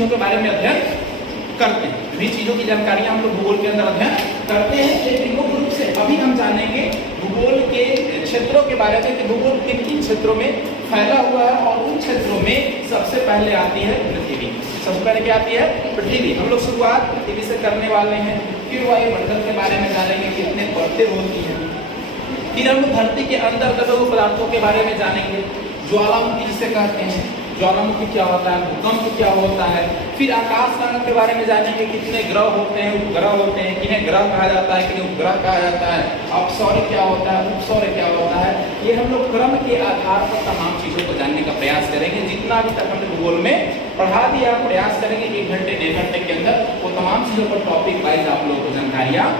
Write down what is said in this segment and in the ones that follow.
चीजों के बारे में अध्ययन करते हैं, विभिन्न चीजों की जानकारियां हम लोग भूगोल के अंदर अध्ययन करते हैं। लेकिन मुख्य रूप से अभी हम जानेंगे भूगोल के क्षेत्रों के बारे में कि भूगोल किन किन क्षेत्रों में फैला हुआ है, और उन क्षेत्रों में सबसे पहले आती है पृथ्वी। सबसे पहले क्या आती है? पृथ्वी। हम लोग शुरुआत पृथ्वी से करने वाले हैं, फिर वायुमंडल के बारे में जानेंगे कितने परतें होती हैं, फिर हम लोग धरती के अंदर दबे हुए पदार्थों के बारे में जानेंगे, ज्वालामुखी जिसे कहते हैं, ज्वालामुखी क्या होता है, भूकंप क्या होता है, फिर आकाश गंगा के बारे में जानेंगे, कितने ग्रह होते हैं, उपग्रह होते हैं, किन्हें ग्रह कहा जाता है, किन्हें उपग्रह कहा जाता है, अपसौर्य क्या होता है, उपसौर्य क्या होता है। ये हम लोग क्रम के आधार पर तमाम चीजों को जानने का प्रयास करेंगे। जितना अभी तक हमने भूगोल में पढ़ा दिया, प्रयास करेंगे 1 घंटे 1.5 घंटे के अंदर वो तमाम चीजों पर टॉपिक वाइज आप लोगों को जानकारियां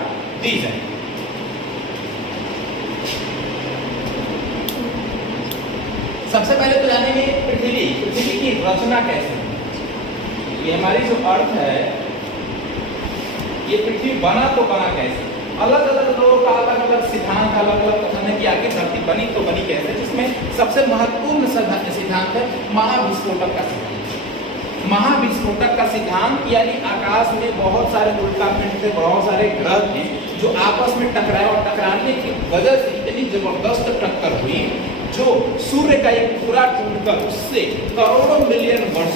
दी जाए। सबसे पहले तो जानेंगे पृथ्वी की रचना कैसे है। ये हमारी जो अर्थ है, ये पृथ्वी बना तो बना कैसे। अलग अलग लोगों का अलग अलग सिद्धांत, अलग अलग कथन है कि आखिर धरती बनी तो बनी कैसे, जिसमें सबसे महत्वपूर्ण सिद्धांत है महाविस्फोटक का सिद्धांत। महाविस्फोटक का सिद्धांत यानी आकाश में बहुत सारे उल्कापिंड थे, बहुत सारे ग्रह थे जो आपस में टकराए, और टकराने की वजह से इतनी जबरदस्त टक्कर हुई जो सूर्य का एक टुकड़ा टूटकर उससे करोड़ों मिलियन वर्ष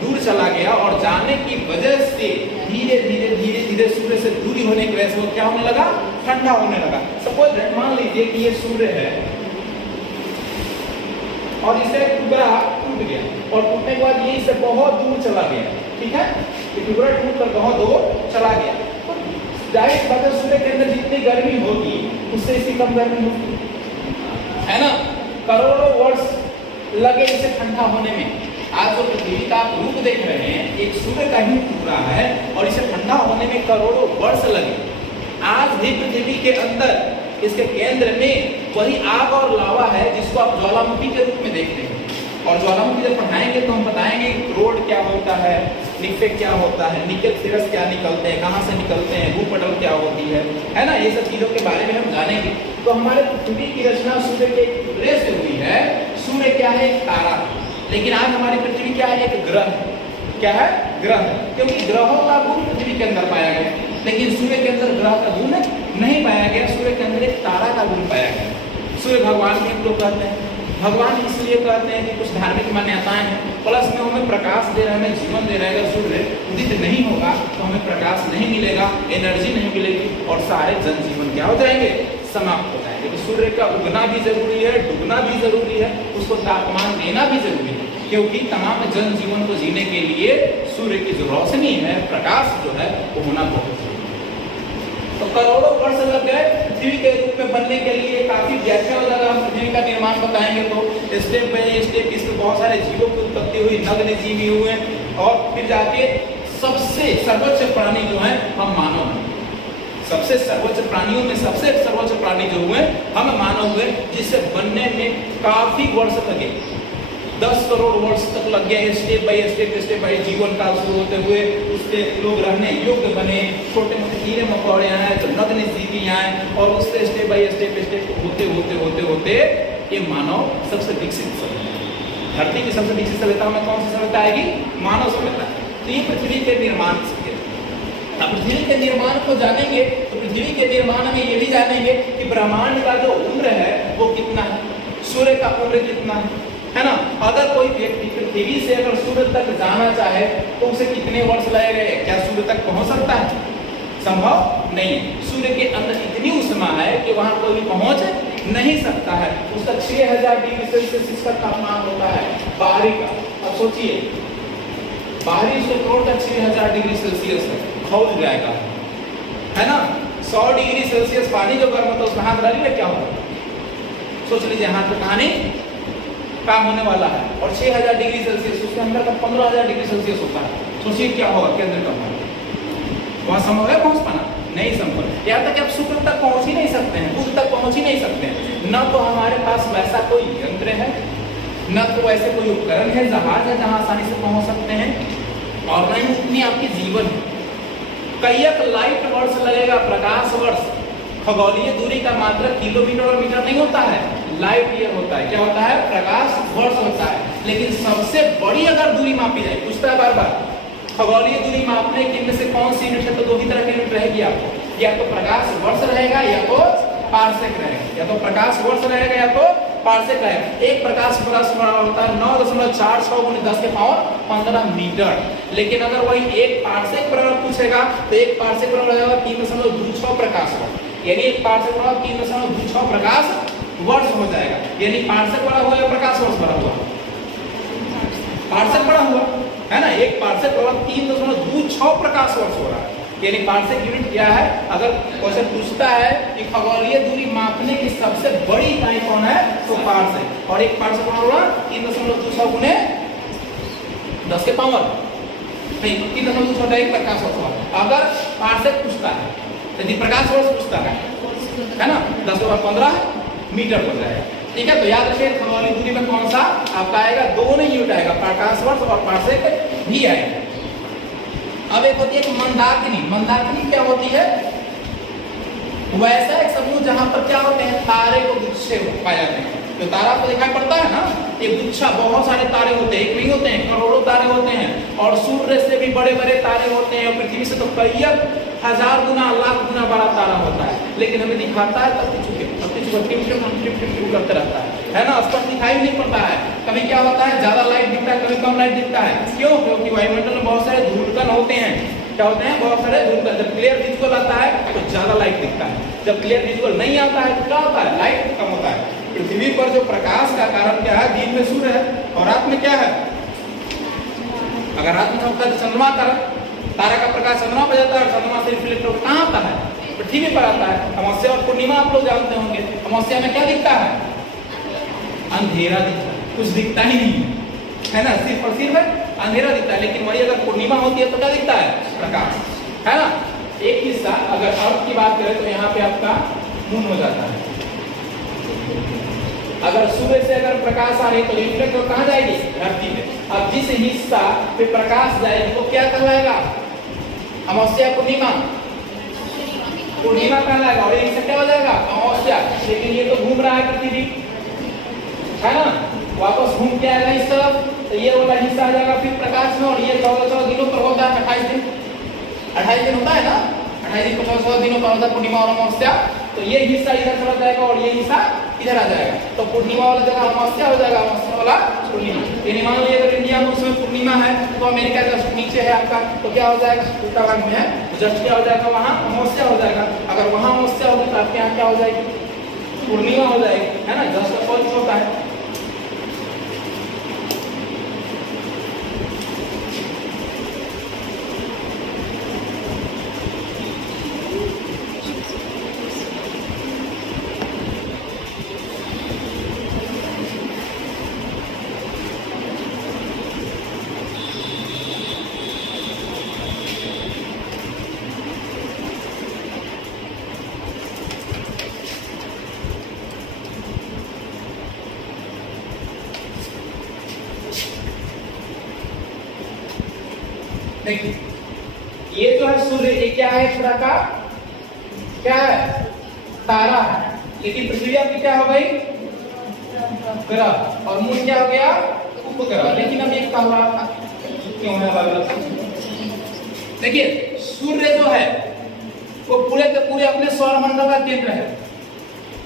दूर चला गया, और जाने की वजह से धीरे धीरे सूर्य से दूरी होने की वजह से वो क्या होने लगा? ठंडा होने लगा। सपोज मान लीजिए कि ये सूर्य है और इसे टुकड़ा टूट गया, और टूटने के बाद ये इससे बहुत दूर चला गया, ठीक है, ये टुकड़ा टूटकर बहुत दूर चला गया। तो जाहिर बात है सूर्य के अंदर जितनी गर्मी होगी उससे इसकी कम गर्मी होगी, है ना। करोड़ों वर्ष लगे इसे ठंडा होने में। आज जो पृथ्वी का आप रूप देख रहे हैं एक सूर्य का ही टुकड़ा है, और इसे ठंडा होने में करोड़ों वर्ष लगे। आज भी पृथ्वी के अंदर इसके केंद्र में वही आग और लावा है जिसको आप ज्वालामुखी के रूप में देखते हैं। और ज्वालामुखी जब पढ़ाएंगे तो हम बताएंगे क्रोड क्या होता है, निफे क्या होता है, निकल फेरस क्या निकलते हैं, कहाँ से निकलते हैं, भूपटल क्या होती है ना। ये सब चीजों के बारे में हम जानेंगे। तो हमारे पृथ्वी की रचना सूर्य के टुकड़े से हुई है। सूर्य क्या है? एक तारा। लेकिन आज हमारी पृथ्वी क्या है? एक ग्रह। क्या है? ग्रह। क्योंकि ग्रहों का गुण पृथ्वी के अंदर पाया गया, लेकिन सूर्य के अंदर ग्रह का गुण नहीं पाया गया। सूर्य के अंदर एक तारा का गुण पाया गया। सूर्य भगवान भी हम लोग कहते हैं। भगवान इसलिए कहते हैं कि कुछ धार्मिक मान्यताएं हैं, प्लस में हमें प्रकाश दे रहा है, हमें जीवन दे रहा है। अगर सूर्य उदित नहीं होगा तो हमें प्रकाश नहीं मिलेगा, एनर्जी नहीं मिलेगी, और सारे जनजीवन क्या हो जाएंगे? समाप्त हो जाएंगे। तो सूर्य का उगना भी जरूरी है, डूबना भी जरूरी है, उसको तापमान देना भी जरूरी है, क्योंकि तमाम जनजीवन को जीने के लिए सूर्य की जो रोशनी है, प्रकाश जो है, वो होना बहुत जरूरी है। तो करोड़ों वर्ष लग गए पृथ्वी के रूप में बनने के लिए। काफी व्याख्या हो जाएगा, हम पृथ्वी का निर्माण बताएंगे तो स्टेप बाय स्टेप इसमें बहुत सारे जीवों की उत्पत्ति हुई, नग्न जीवी हुए, और फिर जाके सबसे सर्वोच्च प्राणी जो है हम मानव हैं। सबसे सर्वोच्च प्राणियों में सबसे सर्वोच्च प्राणी जो हुए हम मानव हुए, जिससे बनने में काफी वर्ष लगे। 10 करोड़ वर्ष तक लग गया। स्टेप बाय जीवन काल शुरू होते हुए उससे लोग रहने योग्य बने, छोटे मोटे कीड़े मकोड़े आए, तो नग्न जीवी आए, और उससे स्टेप बाय स्टेप होते ये मानव सबसे विकसित सभ्यता। धरती की सबसे विकसित सभ्यता में कौन सी सभ्यता आएगी? मानव सभ्यता। तो ये पृथ्वी के निर्माण से। अब पृथ्वी के निर्माण को जानेंगे तो पृथ्वी के निर्माण में ये भी जानेंगे कि ब्रह्मांड का जो उम्र है वो कितना है, सूर्य का उम्र कितना है ना। अगर कोई व्यक्ति पृथ्वी से अगर सूर्य तक जाना चाहे तो उसे कितने वर्ष लगेंगे? क्या सूर्य तक पहुंच सकता है? संभव नहीं है। सूर्य के अंदर इतनी उष्मा है कि वहां कोई भी पहुंच नहीं सकता है। उसका 6000 डिग्री सेल्सियस इसका तापमान होता है बाहरी का। अब सोचिए बाहरी स्रोत तक 6000 डिग्री सेल्सियस है, खौल जाएगा, है ना। 100 डिग्री सेल्सियस पानी जो गर्म होता है उसमें हाथ डालिए क्या होगा? सोच लीजिए हाथ में कहानी काम होने वाला है, और 6000 डिग्री सेल्सियस उसके अंदर का 15000 डिग्री सेल्सियस होता है। सोचिए क्या होगा के अंदर का। वहाँ संभव है पहुँच पाना? नहीं संभव। यहाँ तक कि आप शुक्र तक पहुँच ही नहीं सकते हैं, बुध तक पहुँच ही नहीं सकते हैं। न तो हमारे पास वैसा कोई यंत्र है, न तो ऐसे कोई उपकरण है, जहाज है जहाँ आसानी से पहुँच सकते हैं, और न ही उतनी आपकी जीवन है। कई लाइट वर्ष लगेगा, प्रकाश वर्ष। खगोलीय दूरी का मात्रक किलोमीटर और मीटर नहीं होता है, लाइट ईयर होता है। क्या होता है? प्रकाश वर्ष होता है। लेकिन सबसे बड़ी अगर दूरी मापी जाए, पूछता है बार बार खगोलीय दूरी मापने के इनमें से कौन सी यूनिट है, तो दो ही तरह की यूनिट रहेगी आपको, या तो प्रकाश वर्ष रहेगा या तो पारसेक रहेगा, या तो प्रकाश वर्ष रहेगा या तो पारसेक रहेगा। एक प्रकाश वर्ष होता है 9.46 × 10⁻15 मीटर। लेकिन अगर वही एक पारसेक प्रमाण पूछेगा तो एक पारसेक प्रमाण हो जाएगा 3.26 प्रकाश वर्ष, यानी एक पारसेक प्रमाण 3.26 प्रकाश वर्ष हो जाएगा। यानी पारसेक बड़ा हुआ या प्रकाश वर्ष बड़ा हुआ? पारसेक बड़ा हुआ है ना। एक पारसेक प्रमाण 3.26 प्रकाश वर्ष हो रहा है। यानी पारसेक यूनिट क्या है? अगर क्वेश्चन पूछता है कि खगोलीय दूरी मापने की सबसे बड़ी इकाई कौन है, तो पारसेक। और एक पारसेक कौन होगा? 3.26 × 10⁻, नहीं 3.26 एक प्रकाश वर्ष होगा। अगर पारसेक पूछता है, यदि प्रकाश वर्ष पूछता है ना, 10⁻15 मीटर हो जाएगा। ठीक है, तो याद रखिए खगोलीय दूरी में कौन सा आपका आएगा? दोनों यूनिट आएगा, प्रकाश वर्ष और पारसेक भी आएगा। अब एक होती है मंदाकिनी। मंदाकिनी क्या होती है? वैसा एक समूह जहां पर क्या होते हैं, तारे को गुच्छे पाए जाते हैं। जो तारा आपको दिखाई पड़ता है ना, ये गुच्छा, बहुत सारे तारे होते हैं, एक नहीं होते हैं, करोड़ों तारे होते हैं। और सूर्य से भी बड़े बड़े तारे होते हैं, और पृथ्वी से तो कई हजार गुना लाख गुना बड़ा तारा होता है। लेकिन हमें दिखाता है तब करते रहता है ना, स्पष्ट दिखाई नहीं पड़ता है। कभी क्या होता है, ज्यादा लाइट दिखता है, कभी कम लाइट दिखता है। क्यों? क्योंकि वायुमंडल में बहुत सारे धूलकण होते हैं। क्या होते हैं? बहुत सारे धूलकण। जब क्लियर विजुअल आता है तो ज्यादा लाइट दिखता है, जब क्लियर विजुअल नहीं आता है तो क्या होता है? लाइट कम होता है। पृथ्वी पर जो प्रकाश का कारण क्या है? दिन में सूर्य है और रात में क्या है? अगर रात में चमकता है तो चंद्रमा कारण, तारा का प्रकाश चंद्रमा पर जाता है और चंद्रमा से रिफ्लेक्ट होकर कहाँ आता है? पृथ्वी पर आता है। अमावस्या और पूर्णिमा आप लोग जानते होंगे। अमावस्या में क्या दिखता है? अंधेरा दिखता है, कुछ दिखता ही नहीं है ना, सिर्फ और सिर्फ अंधेरा दिखता है। लेकिन वही अगर पूर्णिमा होती है तो क्या दिखता है? प्रकाश, है ना। एक हिस्सा अगर अर्थ की बात करें तो यहाँ पे आपका मून हो जाता है। अगर सूर्य से अगर प्रकाश आ रही तो रिफ्लेक्ट हो कहाँ जाएगी? धरती पे। अब जिस हिस्सा पे प्रकाश जाएगी वो क्या कहलाएगा? अमावस्या पूर्णिमा, पूर्णिमा कहलाएगा। और एक क्या हो जाएगा? अमावस्या। लेकिन ये तो घूम रहा है पृथ्वी, है ना, वापस घूम के आएगा इस तरफ, तो ये वाला हिस्सा आ जाएगा फिर प्रकाश में। और ये 14 दिनों पर होता है, 28 दिन, 28 दिन होता है ना, 28 दिन 14 दिनों पर होता है पूर्णिमा और अमावस्या। तो ये हिस्सा इधर चला जाएगा और ये हिस्सा इधर आ जाएगा। तो पूर्णिमा वाला जगह अमावस्या हो जाएगा, अमावस्या वाला पूर्णिमा। यानी मान लीजिए अगर इंडिया में उसमें पूर्णिमा है तो अमेरिका जस्ट नीचे है आपका, तो क्या हो जाएगा? उल्टा भाग में है, जस्ट क्या हो जाएगा? वहाँ अमावस्या हो जाएगा। अगर वहाँ अमावस्या होगी तो आपके यहाँ क्या हो जाएगी? पूर्णिमा हो जाएगी, है ना। जस्ट का फॉल्स होता है। देखिए ये जो है सूर्य, ये क्या है? इस तरह का क्या है? तारा है। लेकिन पृथ्वी आपकी क्या हो गई? ग्रह। और मून क्या हो गया? उपग्रह। लेकिन अब एक कहा क्यों है अलग? देखिए सूर्य जो है वो पूरे के पूरे अपने सौरमंडल का केंद्र है।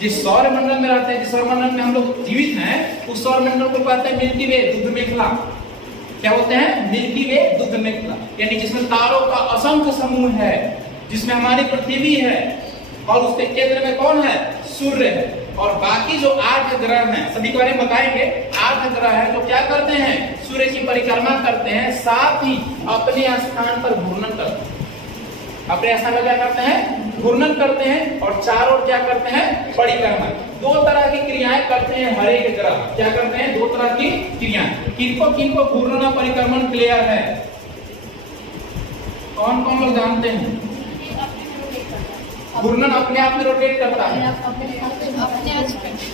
जिस सौरमंडल में रहते हैं, जिस सौरमंडल में हम लोग जीवित हैं, उस सौरमंडल को कहते हैं मिल्की वे, दुग्ध मेखला। क्या होते हैं? मिल्की वे, दुग्ध मेखला। यानी जिसमें तारों का असंख्य समूह है, जिसमें हमारी पृथ्वी है और उसके केंद्र में कौन है? सूर्य है। और बाकी जो 8 ग्रह हैं, सभी के बारे में बताएंगे। 8 ग्रह हैं जो क्या करते हैं? सूर्य की परिक्रमा करते हैं, साथ ही अपने स्थान पर घूर्णन करते हैं। अपने स्थान पर क्या करते हैं? घूर्णन करते हैं। और चारों ओर क्या करते हैं? परिक्रमा। 2 तरह की क्रियाएं करते हैं हर एक ग्रह। क्या करते हैं? 2 तरह की क्रियाएं। किनको किनको घूर्णन और परिक्रमण क्लियर है? कौन कौन लोग जानते हैं? घूर्णन अपने आप में रोटेट करता है।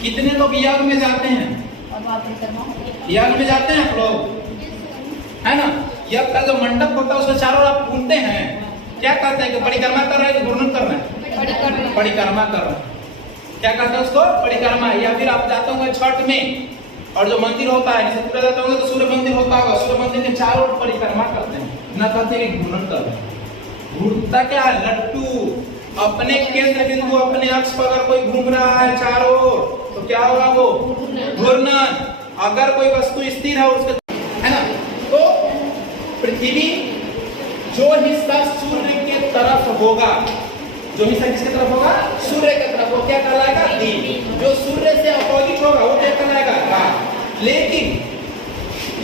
कितने लोग यज्ञ में जाते हैं? यज्ञ में जाते हैं आप लोग, है ना। यज्ञ का जो मंडप होता है उसके चारों ओर आप घूमते हैं। क्या कहते हैं? कि परिक्रमा कर रहे हैं कि घूर्णन कर रहे हैं? परिक्रमा कर रहे हैं। क्या कहते हैं उसको? परिक्रमा। या फिर आप जाते होंगे छठ में और जो मंदिर होता है जैसे पूरा जाते होंगे तो सूर्य मंदिर होता होगा, सूर्य मंदिर के चारों ओर परिक्रमा करते हैं, ना कहते हैं कि घूर्णन कर रहे हैं। घूरता क्या है? लट्टू अपने केंद्र बिंदु अपने अक्ष पर अगर कोई घूम रहा है चारों ओर तो क्या होगा? वो घूर्णन। अगर कोई वस्तु स्थिर है उसके, है ना, तो पृथ्वी जो हिस्सा सूर्य के तरफ होगा, जो हिस्सा किसके तरफ होगा? सूर्य के तरफ, वो क्या कहलाएगा? दिन। जो सूर्य से अपोजिट होगा वो क्या कहलाएगा? रात। लेकिन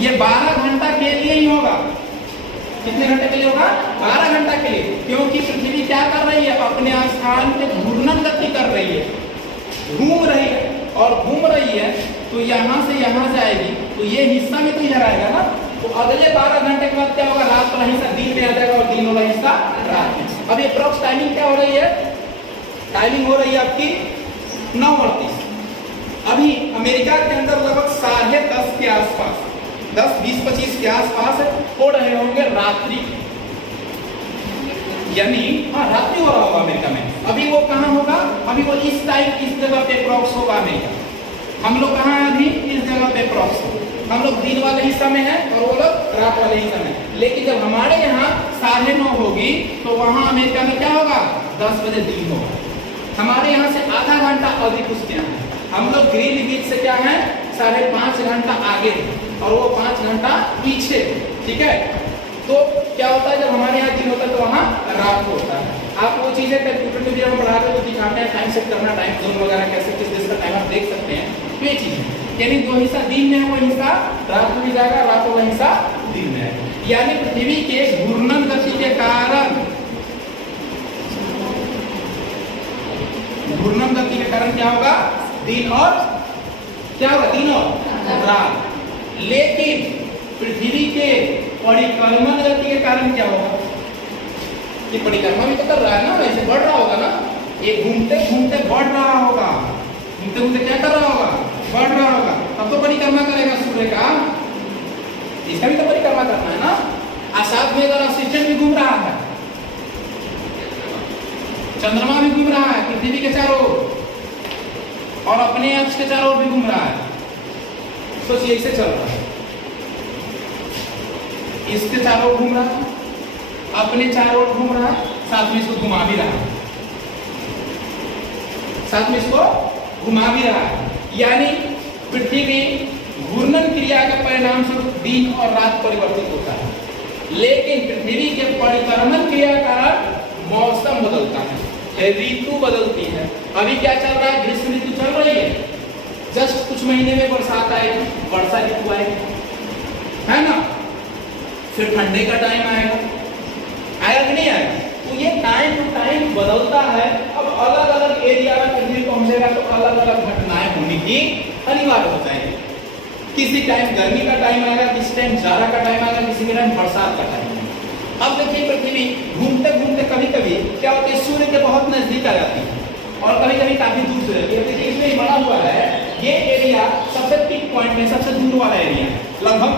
ये 12 घंटा के लिए ही होगा। कितने घंटे के लिए होगा? 12 घंटा के लिए, क्योंकि पृथ्वी क्या कर रही है? अपने स्थान पे घूर्णन गति कर रही है, घूम रही है, और घूम रही है तो यहाँ से यहाँ जाएगी तो ये हिस्सा में तो इधर आएगा ना, तो अगले 12 घंटे के बाद क्या होगा? रात वाला हिस्सा दिन में आ जाएगा और दिन वाला हिस्सा रात में। अब ये अप्रॉक्स टाइमिंग क्या हो रही है? टाइमिंग हो रही है आपकी 9:38। अभी अमेरिका के अंदर लगभग 10:30 के आसपास, 10, 20, 25 के आसपास हो रहे होंगे रात्रि, यानी हाँ रात्रि हो रहा होगा अमेरिका में। अभी वो कहाँ होगा? अभी वो इस टाइम इस जगह पे अप्रॉक्स होगा अमेरिका। हम लोग कहाँ हैं? अभी इस जगह पे अप्रॉक्स। हम लोग दिन वाले हिस्सा में हैं और वो लोग रात वाले हिस्सा में। लेकिन जब हमारे यहाँ 9:30 होगी तो वहाँ अमेरिका में क्या होगा? 10 बजे दिन होगा। हमारे यहाँ से आधा घंटा अधिक उसके यहाँ है। हम लोग ग्रीनविच से क्या है? 5.5 घंटा आगे और वो 5 घंटा पीछे। ठीक है, तो क्या होता है? जब हमारे यहाँ दिन होता है तो वहाँ रात होता है। आप वो चीजें कंप्यूटर में भी हम पढ़ा रहे हो दिखाते हैं, टाइम सेट करना, टाइम जोन वगैरह कैसे किस देश का टाइम आप देख सकते हैं। तो ये चीज है, यानी जो हिस्सा दिन में है वो हिस्सा रात में जाएगा, रात वाला हिस्सा दिन में है। यानी पृथ्वी के घूर्णन गति के कारण, घूर्णन गति के कारण क्या होगा? दिन और क्या होगा? दिन और रात। लेकिन पृथ्वी के परिक्रमण गति के कारण क्या होगा? ये परिक्रमा भी तो कर रहा है ना, वैसे बढ़ रहा होगा ना, ये घूमते घूमते बढ़ रहा होगा, घूमते घूमते क्या कर रहा होगा? बढ़ रहा होगा, तब तो परिक्रमा करेगा सूर्य का, इसका भी तो परिक्रमा करना है ना। साथ में अगर असिस्टेंट भी घूम रहा है, चंद्रमा भी घूम रहा है पृथ्वी के चारों ओर और अपने अक्ष के चारों ओर भी घूम रहा है। सोचिए इसे चल रहा है, इसके चारों ओर घूम रहा है, अपने चारों ओर घूम रहा है, साथ में इसको घुमा भी रहा है, साथ में इसको घुमा भी रहा है। यानी पृथ्वी घूर्णन क्रिया के परिणाम स्वरूप दिन और रात परिवर्तित होता है। लेकिन पृथ्वी के परिक्रमण क्रिया के कारण मौसम बदलता है, ऋतु बदलती है। अभी क्या चल रहा है? ग्रीष्म ऋतु चल रही है, जस्ट कुछ महीने में बरसात आएगी, वर्षा ऋतु आएगी, है ना। फिर ठंडे का टाइम आएगा, आएगा कि नहीं आएगा? तो ये टाइम टू टाइम बदलता है। अब अलग अलग एरिया में पृथ्वी पहुंचेगा तो अलग अलग घटनाएं होने की अनिवार्य हो जाएगी। किसी टाइम गर्मी का टाइम आएगा, किसी टाइम जाड़ा का टाइम आएगा, किसी के टाइम बरसात का टाइम आएगा। अब देखिए पृथ्वी घूमते घूमते कभी कभी क्या होता है? सूर्य के बहुत नजदीक आ जाती है और कभी कभी काफी दूर से रहती है। देखिए इसमें बना हुआ है, ये एरिया सबसे पीक पॉइंट में सबसे दूर वाला एरिया है, लगभग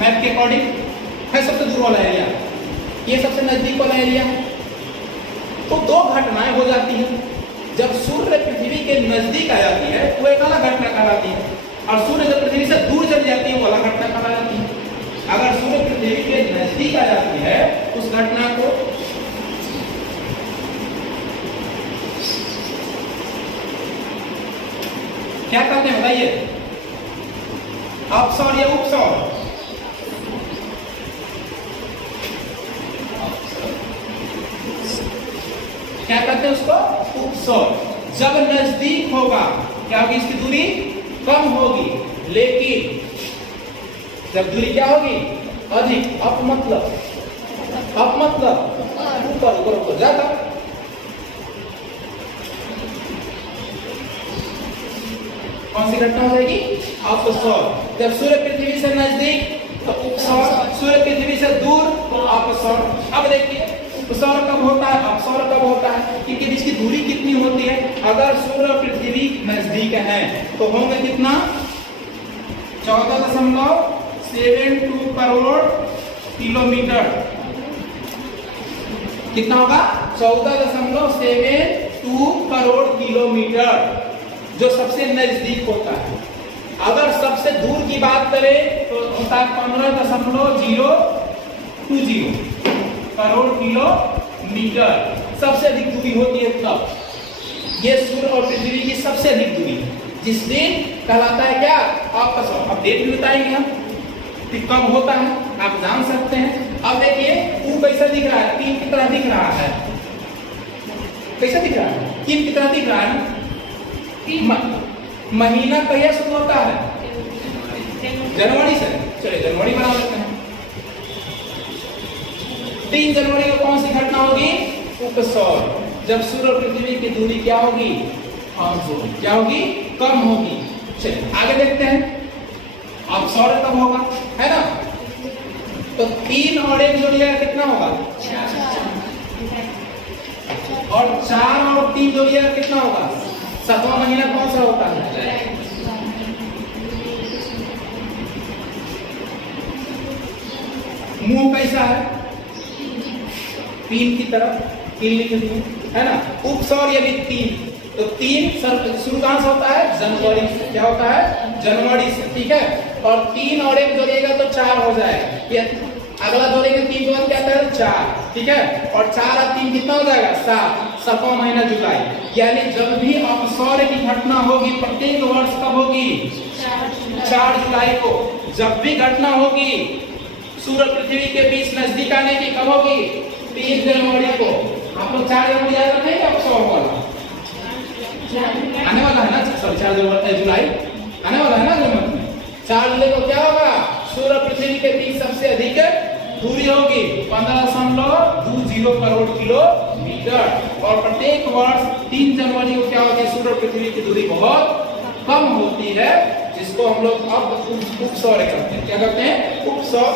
मैप के अकॉर्डिंग है सबसे दूर वाला एरिया, ये सबसे नजदीक वाला एरिया। तो दो घटनाएं हो जाती हैं। जब सूर्य पृथ्वी के नजदीक आ जाती है वो एक अलग घटना कहलाती है, और सूर्य जब पृथ्वी से दूर चली जाती है वो अलग घटना कहलाती है। अगर सूर्य पृथ्वी के नजदीक आ जाती है उस घटना को क्या कहते हैं बताइए? अपसौर या उपसौर? क्या कहते हैं उसको? उपसौर। जब नजदीक होगा क्या होगी? इसकी दूरी कम होगी, लेकिन जब दूरी क्या होगी? अधिक। अप मतलब ऊपर ऊपर ऊपर ज्यादा। कौन सी घटना हो जाएगी? अपसौर। जब सूर्य पृथ्वी से नजदीक तो उपसौर, सूर्य पृथ्वी से दूर तो अपसौर। अब देखिए उपसौर कब होता है, अपसौर कब होता है, इनके बीच की दूरी कितनी होती है? अगर सूर्य और पृथ्वी नजदीक है तो होंगे कितना? 14.72 करोड़ किलोमीटर। कितना होगा? 14.72 2 करोड़ किलोमीटर, जो सबसे नजदीक होता है। अगर सबसे दूर की बात करें तो होता है 15.020 करोड़ किलोमीटर, सबसे अधिक दूरी होती है तब। ये सूर्य और पृथ्वी की सबसे अधिक दूरी है, जिस दिन कहलाता है क्या, आपका सौ। अब डेट भी बताएंगे हम कि कब होता है, आप जान सकते हैं। अब देखिए वो कैसा दिख रहा है, 3 की तरह दिख रहा है। कैसा दिख रहा है, 3 की तरह दिख रहा है। महीना कहिया शुरू होता है, जनवरी से। चलिए जनवरी बना लेते हैं। 3 जनवरी को कौन सी घटना होगी, उपसौर, जब सूर्य और पृथ्वी की दूरी क्या होगी, क्या होगी, कम होगी। चलिए आगे देखते हैं, अपसौर कब होगा, है ना। तो 3 और 1 जोड़िएगा कितना होगा, 4, और 4 और 3 जोड़िएगा कितना होगा, 7वां महीना कौन सा होता है, मुंह कैसा है, 3 की तरफ, 3 लिख दिए, है ना। उपसौर यानी 3, तो 3 शुरू कहां से होता है, जनवरी से। क्या होता है, जनवरी से, ठीक है। और 3 और 1 जोड़िएगा तो 4 हो जाएगा। ये अगला जोड़ेंगे 3 जोड़ क्या आता है, 4, ठीक है। और 4 और 3 कितना हो जाएगा, 7, 7वां महीना जुलाई। यानी जब भी अपसौर की घटना होगी प्रत्येक वर्ष कब होगी, 4 जुलाई को। जब भी घटना होगी सूर्य पृथ्वी के बीच नजदीक आने की, कब होगी, 3 जनवरी को। आप लोग 4 जनवरी याद रखेंगे, अपसौर वाला आने वाला है ना, सॉरी 4 जुलाई आने वाला है ना अगले मंथ में। 4 जुलाई को क्या होगा, सूर्य पृथ्वी के बीच सबसे अधिक दूरी होगी 15.20 करोड़ किलोमीटर। और प्रत्येक वर्ष 3 जनवरी को क्या होती है, सूर्य पृथ्वी की दूरी बहुत कम होती है, जिसको हम लोग अब उपसौर कहते हैं। क्या कहते हैं, उपसौर।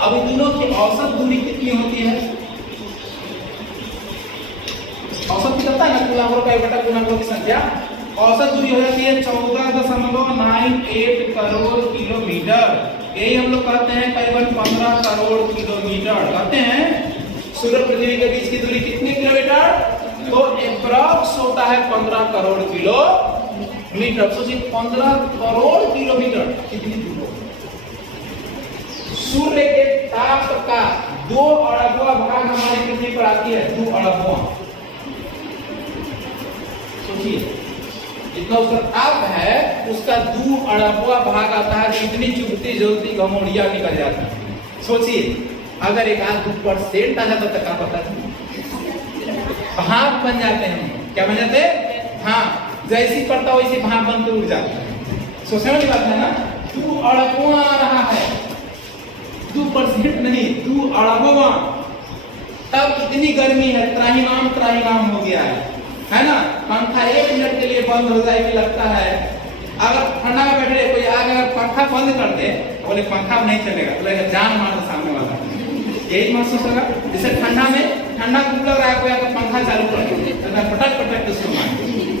अब इन दोनों की औसत दूरी कितनी होती है, औसत कितना है ना, कुल आंकड़ों का बटा कुल आंकड़ों की संख्या। औसत दूरी हो जाती है 14.98 करोड़ किलोमीटर। यही हम लोग कहते हैं करीबन 15 करोड़ किलोमीटर कहते हैं। सूर्य पृथ्वी के बीच की दूरी कितनी किलोमीटर, तो एप्रॉक्स होता है 15 करोड़ किलोमीटर। सोचिए 15 करोड़ किलोमीटर कितनी दूर हो। सूर्य के ताप का 2 अरबवां भाग हमारी पृथ्वी पर आती है, 2 अरबवां। सोचिए जितना उसका ताप है उसका 2 अरबवां भाग आता है, इतनी चुभती जलती घमौड़िया निकल जाती है। सोचिए अगर 1-2% आ जाता तो क्या पता, भाप बन जाते हैं। क्या बन जाते हैं, हाँ, जैसी पड़ता वैसी भाप बन के उड़ जाता है। सोचने वाली बात है ना, 2 अरबवां आ रहा है, 2% नहीं, 2 अरबवां। तब इतनी गर्मी है, त्राहिमाम हो गया है ना। पंखा 1 मिनट के लिए बंद हो जाए लगता है। अगर ठंडा में बैठे कोई आगे अगर पंखा बंद कर दे, बोले पंखा नहीं चलेगा, बोलेगा जान मार सामने वाला। यही महसूस होगा जैसे ठंडा में, ठंडा कूलर लग रहा है, कोई अगर पंखा चालू कर दे पटक उसको मार,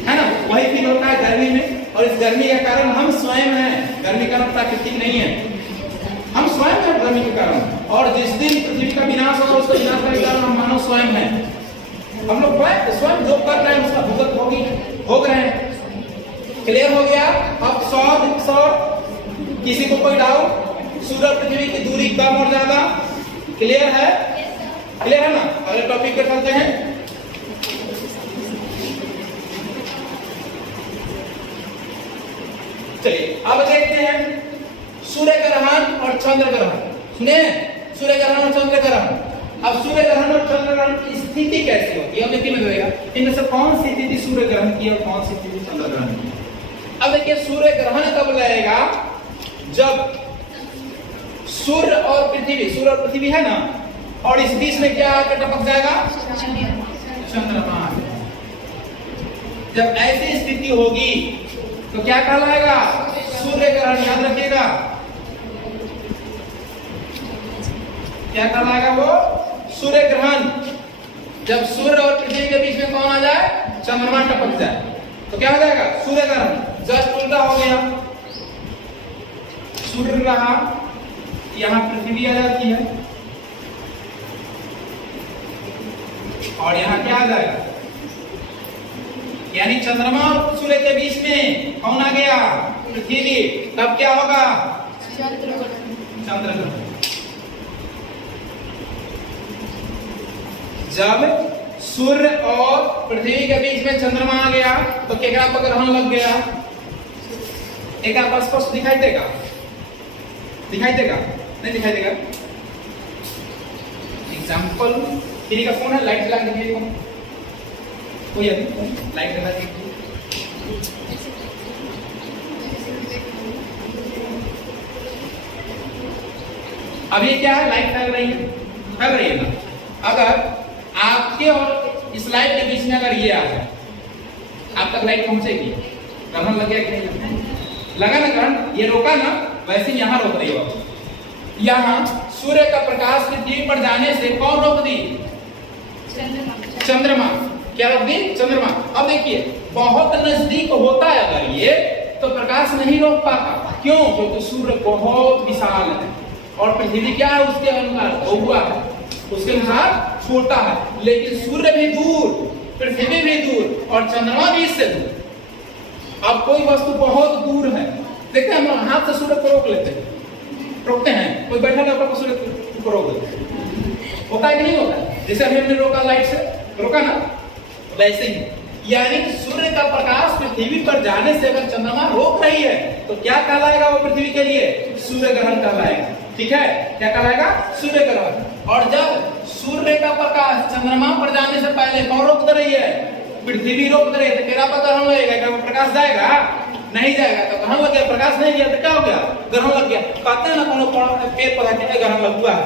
है ना। वही फील होता है गर्मी में। और इस गर्मी के कारण हम स्वयं हैं, गर्मी का प्राकृतिक नहीं है, हम स्वयं हैं गर्मी के कारण। और जिस दिन पृथ्वी का विनाश होगा उसका विनाश का कारण हम मानव स्वयं हैं। हम लोग स्वयं जो कर रहे हैं उसका भुगत भोग रहे हैं। क्लियर हो गया। अब सौर किसी को कोई डाउट, सूर्य पृथ्वी की दूरी कम और ज्यादा, क्लियर है, क्लियर है ना। अगले टॉपिक पे चलते हैं। चलिए अब देखते हैं सूर्य ग्रहण और चंद्र ग्रहण। सुने, सूर्य ग्रहण और चंद्र ग्रहण। अब सूर्य ग्रहण और चंद्र ग्रहण की स्थिति कैसी होती है, देखिए में होगा इनमें से कौन सी स्थिति सूर्य ग्रहण की और कौन सी स्थिति चंद्र ग्रहण की। अब देखिए सूर्य ग्रहण कब लगेगा, जब सूर्य और पृथ्वी है ना, और इस बीच में क्या आकर टपक जाएगा, चंद्रमा। जब ऐसी स्थिति होगी तो क्या कहलाएगा, सूर्य ग्रहण। याद रखिएगा क्या कहलाएगा वो, सूर्य ग्रहण। जब सूर्य और पृथ्वी के बीच में कौन आ जाए, चंद्रमा टपक जाए, तो क्या हो जाएगा, सूर्य ग्रहण। जस्ट उल्टा हो गया, सूर्य रहा, यहां पृथ्वी आ जाती है, और यहां क्या आ जाएगा, यानी चंद्रमा और सूर्य के बीच में कौन आ गया? पृथ्वी। तब क्या होगा? चंद्र ग्रहण। जब सूर्य और पृथ्वी के बीच में चंद्रमा आ गया तो केकरा पर ग्रहण लग गया? एक आप स्पष्ट दिखाई देगा? दिखाई देगा? नहीं दिखाई देगा? एग्जाम्पल, किसी का फोन है, लाइट जला दीजिए। कोई लाइट जला दीजिए। अब ये क्या है? लाइट फैल रही है, फैल रही है ना। अगर आपके और इस लाइट के बीच में अगर ये आ जाए, आप तक लाइट पहुंचेगी? ग्रहण लग गया कि नहीं? लगा ना ग्रहण? ये रोका ना, वैसे यहां रोक रही हो। यहां सूर्य का प्रकाश पृथ्वी पर जाने से कौन रोक दी? चंद्रमा। क्या रोक दी? चंद्रमा। अब देखिए, बहुत नजदीक होता है अगर ये, तो प्रकाश नहीं रोक पाता। क्यों? क्योंकि सूर्य बहुत विशाल है और पृथ्वी क्या है? उसके अनुसार बहुआ है, उसके अनुसार छोटा है। लेकिन सूर्य भी दूर, पृथ्वी भी दूर और चंद्रमा भी इससे दूर। अब कोई वस्तु बहुत दूर है, देखते हैं हम लोग हाथ से सूर्य को रोक लेते हैं, रोकते हैं। कोई बैठा है सूर्य को रोक देते हैं, होता है कि नहीं होता? जैसे हमने रोका लाइट से, रोका ना, वैसे ही। यानी सूर्य का प्रकाश पृथ्वी पर जाने से अगर चंद्रमा रोक रही है तो क्या कहलाएगा वो पृथ्वी के लिए? सूर्य ग्रहण कहलाएगा। ठीक है, क्या कहलाएगा? सूर्य ग्रहण। और जब सूर्य का प्रकाश चंद्रमा पर जाने से पहले कौन रोक रही है? पृथ्वी रोक रही है। तो केरा पर ग्रहण लगेगा, क्या प्रकाश जाएगा? नहीं जाएगा। तो ग्रहण लग गया, प्रकाश नहीं गया तो क्या हो गया? ग्रहण लग गया। कहते हैं ना कोनो पेड़ पौधा के ग्रहण लग हुआ है,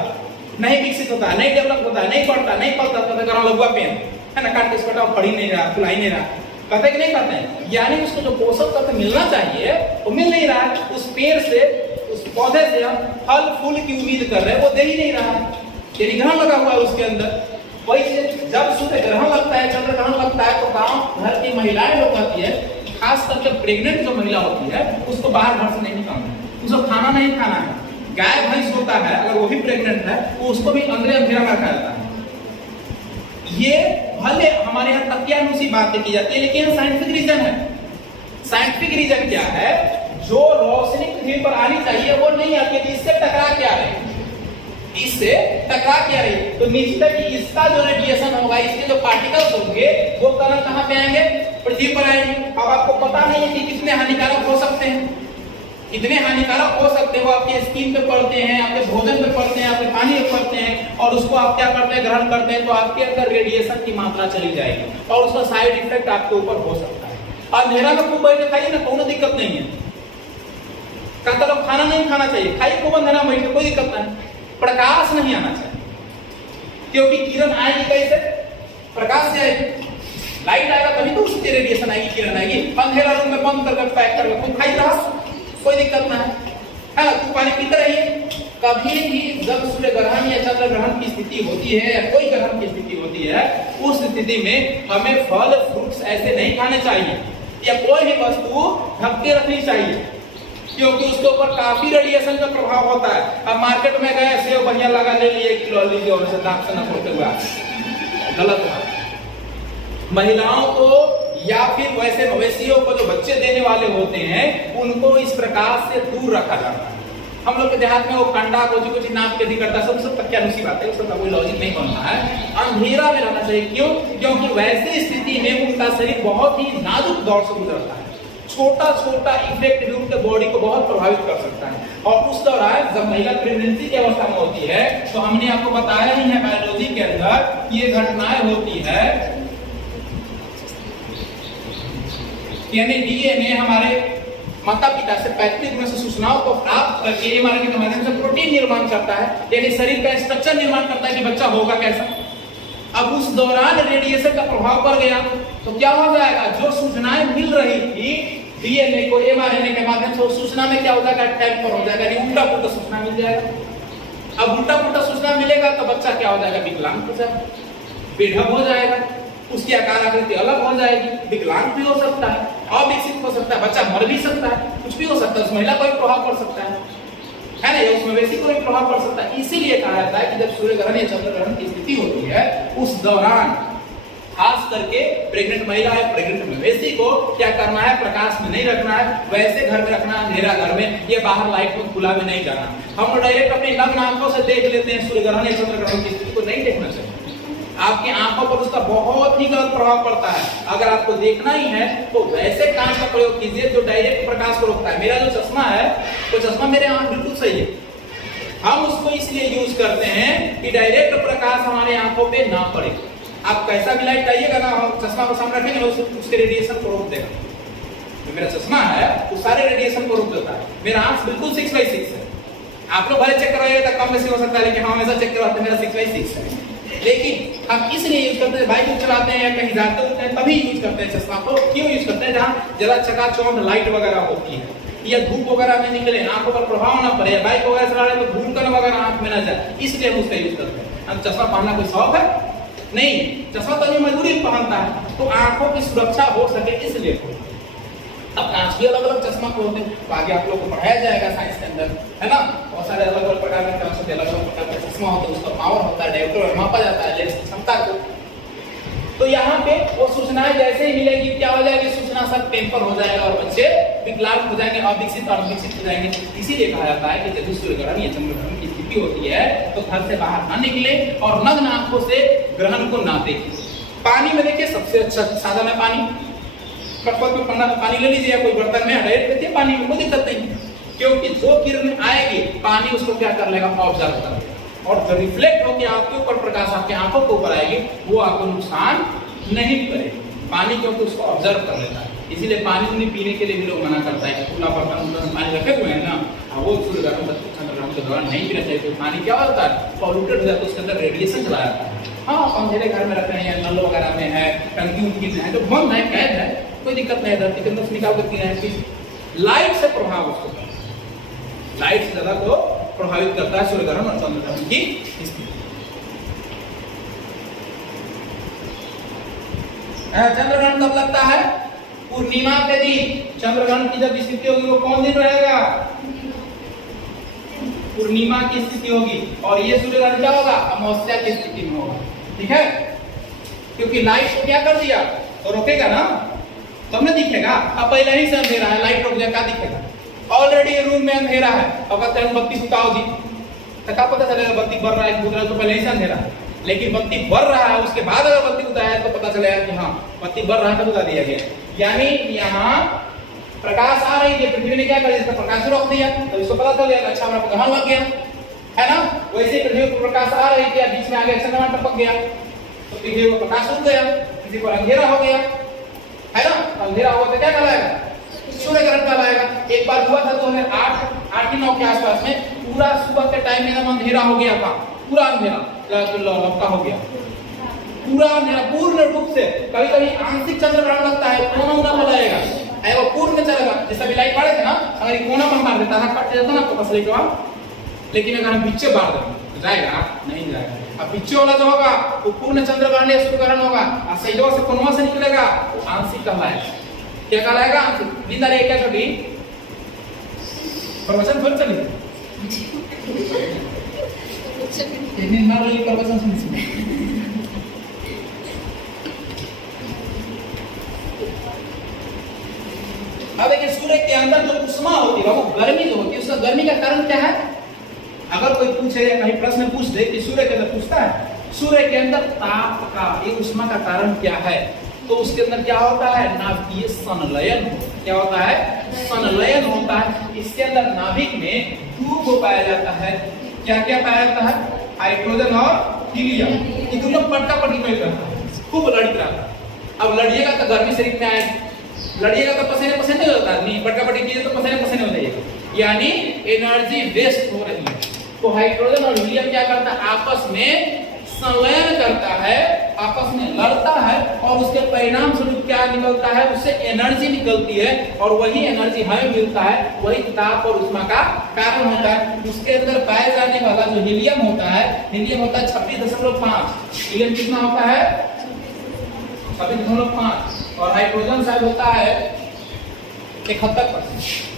नहीं विकसित होता है, नहीं डेवलप होता है, नहीं बढ़ता, नहीं पलता, तो ग्रहण लग हुआ पेड़ है ना, काट के इसका पड़ ही नहीं रहा, फुला ही नहीं रहा। कहते हैं कि नहीं कहते हैं? यानी उसको जो पोषक तत्व मिलना चाहिए वो मिल नहीं रहा है। उस पेड़ से, उस पौधे से हम फल फूल की उम्मीद कर रहे हैं, वो दे ही नहीं रहा है, यानी ग्रहण लगा हुआ है उसके अंदर। वही जब सूर्य ग्रहण लगता है, चंद्र ग्रहण लगता है, तो गांव घर की महिलाएं लोग कहती है, खास करके प्रेग्नेंट जो महिला होती है उसको बाहर घर से नहीं निकालना है, उसको खाना नहीं खाना है। गाय भैंस होता है, अगर वो भी प्रेग्नेंट है तो उसको भी अंदर अंधेरा में रखा जाता है। ये भले हमारे यहाँ तकियानुसी बातें की जाती है, लेकिन साइंटिफिक रीजन है। साइंटिफिक रीजन क्या है? जो रोशनी पृथ्वी पर आनी चाहिए वो नहीं आती है, इससे टकरा के आ रही है, इससे टकरा के आ रही है। तो निश्चित ही इसका जो रेडिएशन होगा, इसके जो पार्टिकल्स होंगे वो कहां पे आएंगे? पृथ्वी पर आएंगे। अब आपको पता नहीं है कि कितने हानिकारक हो सकते हैं, कितने हानिकारक हो सकते हैं। वो आपके स्किन पे पड़ते हैं, आपके भोजन पे पड़ते हैं, आपके पानी पे पड़ते हैं, और उसको आप क्या करते हैं? ग्रहण करते हैं, तो आपके अंदर रेडिएशन की मात्रा चली जाएगी और उसका साइड इफेक्ट आपके ऊपर हो सकता है। अंधेरा में खूब बैठे खाइए ना, कोई दिक्कत नहीं है। कहता लोग खाना नहीं खाना चाहिए, खाइए खूब अंधेरा में बैठे, कोई दिक्कत नहीं। प्रकाश नहीं आना चाहिए, क्योंकि किरण आएगी कैसे? प्रकाश से आएगी, लाइट आएगा तभी तो उसकी रेडिएशन आएगी, किरण आएगी। अंधेरा रूम में बंद करके पैक करके खूब खाई रहा, कोई दिक्कत ना है ना, खूब पानी पीते रहिए। कभी भी जब सूर्य ग्रहण या चंद्र ग्रहण की स्थिति होती है या कोई ग्रहण की स्थिति होती है, उस स्थिति में हमें फल फ्रूट्स ऐसे नहीं खाने चाहिए या कोई भी वस्तु ढक के रखनी चाहिए, क्योंकि उसके ऊपर काफी रेडिएशन का प्रभाव होता है। अब मार्केट में गए, सेब बढ़िया लगा, ले लिए, किलो लीजिए और दांत से न फोड़ते हुआ, गलत बात। महिलाओं को या फिर वैसे मवेशियों को जो बच्चे देने वाले होते हैं उनको इस प्रकार से दूर रखा जाता है। हम लोग के देहात में वो कंडा को जो कुछ नाप के नहीं करता, सब तकियानुसी बात है, उसका कोई लॉजिक नहीं बनता है। अंधेरा में रहना चाहिए, क्यों? क्योंकि वैसी स्थिति में उनका शरीर बहुत ही नाजुक दौर से गुजरता है। छोटा छोटा इफेक्ट भी उनके बॉडी को बहुत प्रभावित कर सकता है। और उस दौरान जब महिला प्रेगनेंसी की अवस्था में होती है, तो हमने आपको बताया ही है बायोलॉजी के अंदर ये घटनाएं होती है, यानी डीएनए हमारे माता पिता से पैतृक रूप से सूचनाओं को प्राप्त करके एमआरएनए के माध्यम से प्रोटीन निर्माण करता है, यानी शरीर का स्ट्रक्चर निर्माण करता है कि बच्चा होगा कैसा। अब उस दौरान रेडिएशन का प्रभाव पड़ गया तो क्या हो जाएगा? जो सूचनाएं मिल रही थी डीएनए को एमआरएनए के माध्यम से, उस सूचना में क्या हो जाएगा? टेम्पर हो जाएगा, यानी उल्टा पुल्टा सूचना मिल जाएगा। अब उल्टा पुल्टा सूचना मिलेगा तो बच्चा क्या हो जाएगा? विकलांग हो जाएगा, बेढब हो जाएगा, उसकी आकार आकृति अलग हो जाएगी, विकलांग भी हो सकता है, अविकसित हो सकता है, बच्चा मर भी सकता है, कुछ भी हो सकता है। उस महिला को भी प्रभाव पड़ सकता है ना, या उस मवेशी को भी प्रभाव पड़ सकता है। इसीलिए कहा जाता है कि जब सूर्य ग्रहण या चंद्र ग्रहण की स्थिति होती है, उस दौरान खास करके प्रेग्नेंट महिला है, प्रेग्नेंट मवेशी को क्या करना है, प्रकाश में नहीं रखना है, वैसे घर में रखना, अंधेरा घर में, ये बाहर लाइट में खुला में नहीं जाना। हम डायरेक्ट अपनी नग्न आंखों से देख लेते हैं सूर्य ग्रहण या चंद्र ग्रहण की स्थिति को नहीं देखना चाहिए। आपकी आंखों पर उसका बहुत ही गलत प्रभाव पड़ता है। अगर आपको देखना ही है तो वैसे कांच का प्रयोग कीजिए जो डायरेक्ट प्रकाश को रोकता है। मेरा जो चश्मा है वो चश्मा मेरे आंख बिल्कुल सही है, हम उसको इसलिए यूज करते हैं कि डायरेक्ट प्रकाश हमारे आंखों पे ना पड़े। आप कैसा भी लाइट लाइएगा ना, हम चश्मा को सामने रखेंगे उसके रेडिएशन को रोक देगा। तो मेरा चश्मा है वो सारे रेडिएशन को रोक देता है। मेरा आंख बिल्कुल 6/6 है। आप लोग भले चेक करवाइएगा तो कम बेसी हो सकता है, लेकिन हम हमेशा चेक करवाते हैं मेरा 6/6 है। लेकिन हम इसलिए यूज करते हैं, बाइक चलाते हैं या कहीं जाते होते हैं तभी यूज करते हैं चश्मा को। क्यों यूज करते हैं? जहाँ जरा चकाचौंध लाइट वगैरह होती है या धूप वगैरह में निकले, आंखों पर प्रभाव ना पड़े, बाइक वगैरह चला रहे तो धूल कण वगैरह आंख में ना जाए, इसलिए हम उसका यूज करते हैं। हम चश्मा पहनना कोई शौक है नहीं, चश्मा तो मजबूरी पहनता है तो आंखों की सुरक्षा हो सके इसलिए। अब कांच भी अलग अलग चश्मा को होते हैं, तो आगे आप लोग को पढ़ाया जाएगा साइंस के अंदर, है ना। बहुत सारे अलग अलग प्रकार के कांच होते हैं, अलग अलग प्रकार का चश्मा होता है, उसका पावर होता है, डायोप्टर में मापा जाता है लेंस की क्षमता को। तो यहाँ पे वो सूचनाएं जैसे ही मिलेगी क्या हो जाएगी, सूचना सब टेम्पर हो जाएगा और बच्चे विकलांग हो जाएंगे, अविकसित और विकसित हो जाएंगे। इसीलिए कहा जाता है कि जब सूर्य ग्रहण या चंद्र ग्रहण की स्थिति होती है तो घर से बाहर ना निकले और नग्न आंखों से ग्रहण को ना देखें। पानी में देखिए सबसे अच्छा साधन है पानी। कटपट में पानी ले लीजिए, कोई बर्तन में डायरेक्ट देते पानी में, कोई दिक्कत नहीं, क्योंकि जो किरण आएगी पानी उसको क्या कर लेगा, ऑब्जर्व कर लेगा, और जो रिफ्लेक्ट होकर आपके ऊपर प्रकाश आपकी आंखों के ऊपर आएगी वो आपको नुकसान नहीं करेगी। पानी क्योंकि उसको ऑब्जर्व कर लेता है, इसीलिए पानी पीने के लिए भी लोग मना करता है। खुला बर्तन पानी रखे हुए हैं ना, वो सूर्य ग्रहण चंद्र ग्रहण के दौरान नहीं पीना चाहिए। तो पानी क्या होता है, पॉल्यूटेड हो जाता है, उसके अंदर रेडिएशन चला जाता है। हाँ, अंधेरे घर में रख रहे हैं, नल वगैरह में है, टंकी उनकी है, तो बंद है, कैद है, कोई दिक्कत नहीं है, धरती के अंदर से निकाल कर पी रहे हैं। लाइट से प्रभाव उसको, लाइट से ज्यादा को प्रभावित करता है सूर्य ग्रहण और चंद्र ग्रहण की स्थिति। चंद्र ग्रहण कब लगता है? पूर्णिमा के दिन। चंद्र ग्रहण की जब स्थिति होगी वो कौन दिन रहेगा? पूर्णिमा की स्थिति होगी, और ये सूर्य ग्रहण क्या होगा? अमावस्या की स्थिति में होगा। ठीक है, क्योंकि लाइट को क्या कर दिया तो रोकेगा ना, तब ना दिखेगा। अब पहले ही से अंधेरा है, लाइट रोक दिया, क्या दिखेगा? ऑलरेडी रूम में अंधेरा है, अब कहते हैं बत्ती बुताओ जी, तो क्या पता चलेगा बत्ती बढ़ रहा है बुझ रहा है, तो पहले ही से अंधेरा है। लेकिन बत्ती बढ़ रहा है उसके बाद अगर बत्ती बुताया तो पता चलेगा कि हाँ बत्ती बढ़ रहा है, तो बुता दिया गया। यानी यहाँ प्रकाश आ रही है, पृथ्वी ने क्या कर दिया, प्रकाश रोक दिया, तो इसको पता चल गया अच्छा हमारा ग्रहण लग गया, है ना। वैसे पृथ्वी पर प्रकाश आ रही थी, बीच में आगे चंद्रमा टपक गया तो पृथ्वी को प्रकाश रुक गया, किसी को अंधेरा हो गया, है ना। अंधेरा हुआ तो क्या कहलाएगा? सूर्य ग्रहण कहलाएगा। एक बार हुआ था 2008-9 के आसपास में, पूरा सुबह के टाइम में एकदम अंधेरा हो गया था, पूरा अंधेरा लगता हो गया, पूरा अंधेरा पूर्ण रूप से। कभी कभी आंशिक चंद्र ग्रहण लगता है, कोना उना बनाएगा, वो पूर्ण में चलेगा। जैसे अभी लाइट बाढ़े थे ना, अगर कोना पर मार देता था, कट जाता ना आपको पसली के बाद, लेकिन अगर हम पीछे बाढ़ दें तो जाएगा नहीं जाएगा। अब पीछे वाला जो होगा वो पूर्ण चंद्र ग्रहण या सूर्य ग्रहण होगा, और सैडवा से कोनवा से निकलेगा वो आंशिक कहलाएगा। क्या कहलाएगा? आंशिक। नींद आ रही है क्या छोटी? प्रवचन फिर चलिए, नींद मार रही प्रवचन सुनिए। अब देखिए सूर्य के अंदर जो उष्मा होती है वो गर्मी जो होती है, उसका गर्मी का कारण क्या है? अगर कोई पूछे या कहीं प्रश्न पूछ दे कि सूर्य के अंदर, पूछता है सूर्य के अंदर ताप का, ये उष्मा का कारण क्या है, तो उसके अंदर क्या होता है? नाभिकीय संलयन। क्या होता है? संलयन होता है। इसके अंदर नाभिक में टू पाया जाता है। क्या क्या पाया जाता है? हाइड्रोजन और हीलियम, ये दोनों पटका पटकी में रहता है, खूब लड़ता रहता है। अब लड़िएगा तो गर्मी शरीर में आए, लड़िएगा तो पसीने पसीने हो जाता है, नहीं पटका पटकी कीजिए तो पसीने पसीने हो जाएगा, यानी एनर्जी वेस्ट हो रही है। तो हाइड्रोजन और हीलियम क्या करता है? आपस में संलयन करता है, आपस में लड़ता है, और उसके परिणाम स्वरूप क्या निकलता है? उससे एनर्जी निकलती है, और वही एनर्जी हमें मिलता है, वही ताप और उष्मा का कारण होता है। उसके अंदर पाए जाने वाला जो हीलियम होता है, हीलियम होता है 26.5, हीलियम कितना होता है? 26.5, और हाइड्रोजन शायद होता है 71%।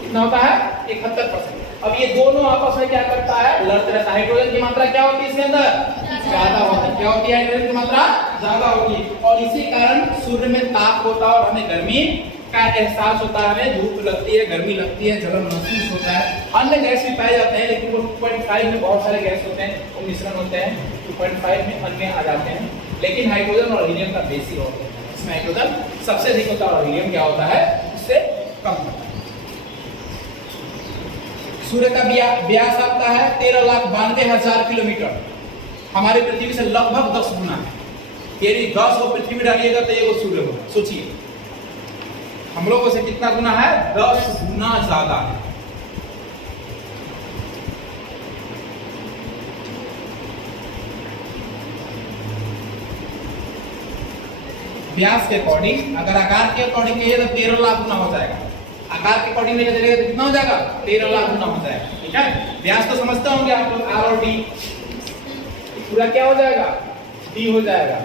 कितना होता है? 71%। अब ये दोनों आपस में क्या करता है? लड़ते रहता है। हाइड्रोजन की मात्रा क्या होती है इसके अंदर? ज्यादा होती है। क्या होती है? हाइड्रोजन की मात्रा ज्यादा होती है और इसी कारण सूर्य में ताप होता है और हमें गर्मी का एहसास होता है, हमें धूप लगती है, गर्मी लगती है, जलन महसूस होता है। अन्य गैस भी पाए जाते हैं लेकिन वो 2.5 में बहुत सारे गैस होते हैं, वो मिश्रण होते हैं, 2.5 में अन्य आ जाते हैं, लेकिन हाइड्रोजन और हीलियम का बेसी होता है। इसमें हाइड्रोजन सबसे अधिक होता है और हीलियम क्या होता है? उससे कम होता है। सूर्य का व्यास आपका है 13,92,000 किलोमीटर, हमारे पृथ्वी से लगभग 10 गुना है। यदि 10 को पृथ्वी में डालिएगा तो ये वो सूर्य होगा। सोचिए हम लोगों से कितना गुना है? 10 गुना ज्यादा है। व्यास के अकॉर्डिंग, अगर आकार के अकॉर्डिंग कहिए तो 13 लाख गुना हो जाएगा। आकार के अकॉर्डिंग लेकर चलेगा तो कितना हो जाएगा? 13 लाख गुना हो जाएगा। ठीक है, व्यास तो समझते होंगे आप लोग, आर और डी पूरा क्या हो जाएगा? डी हो जाएगा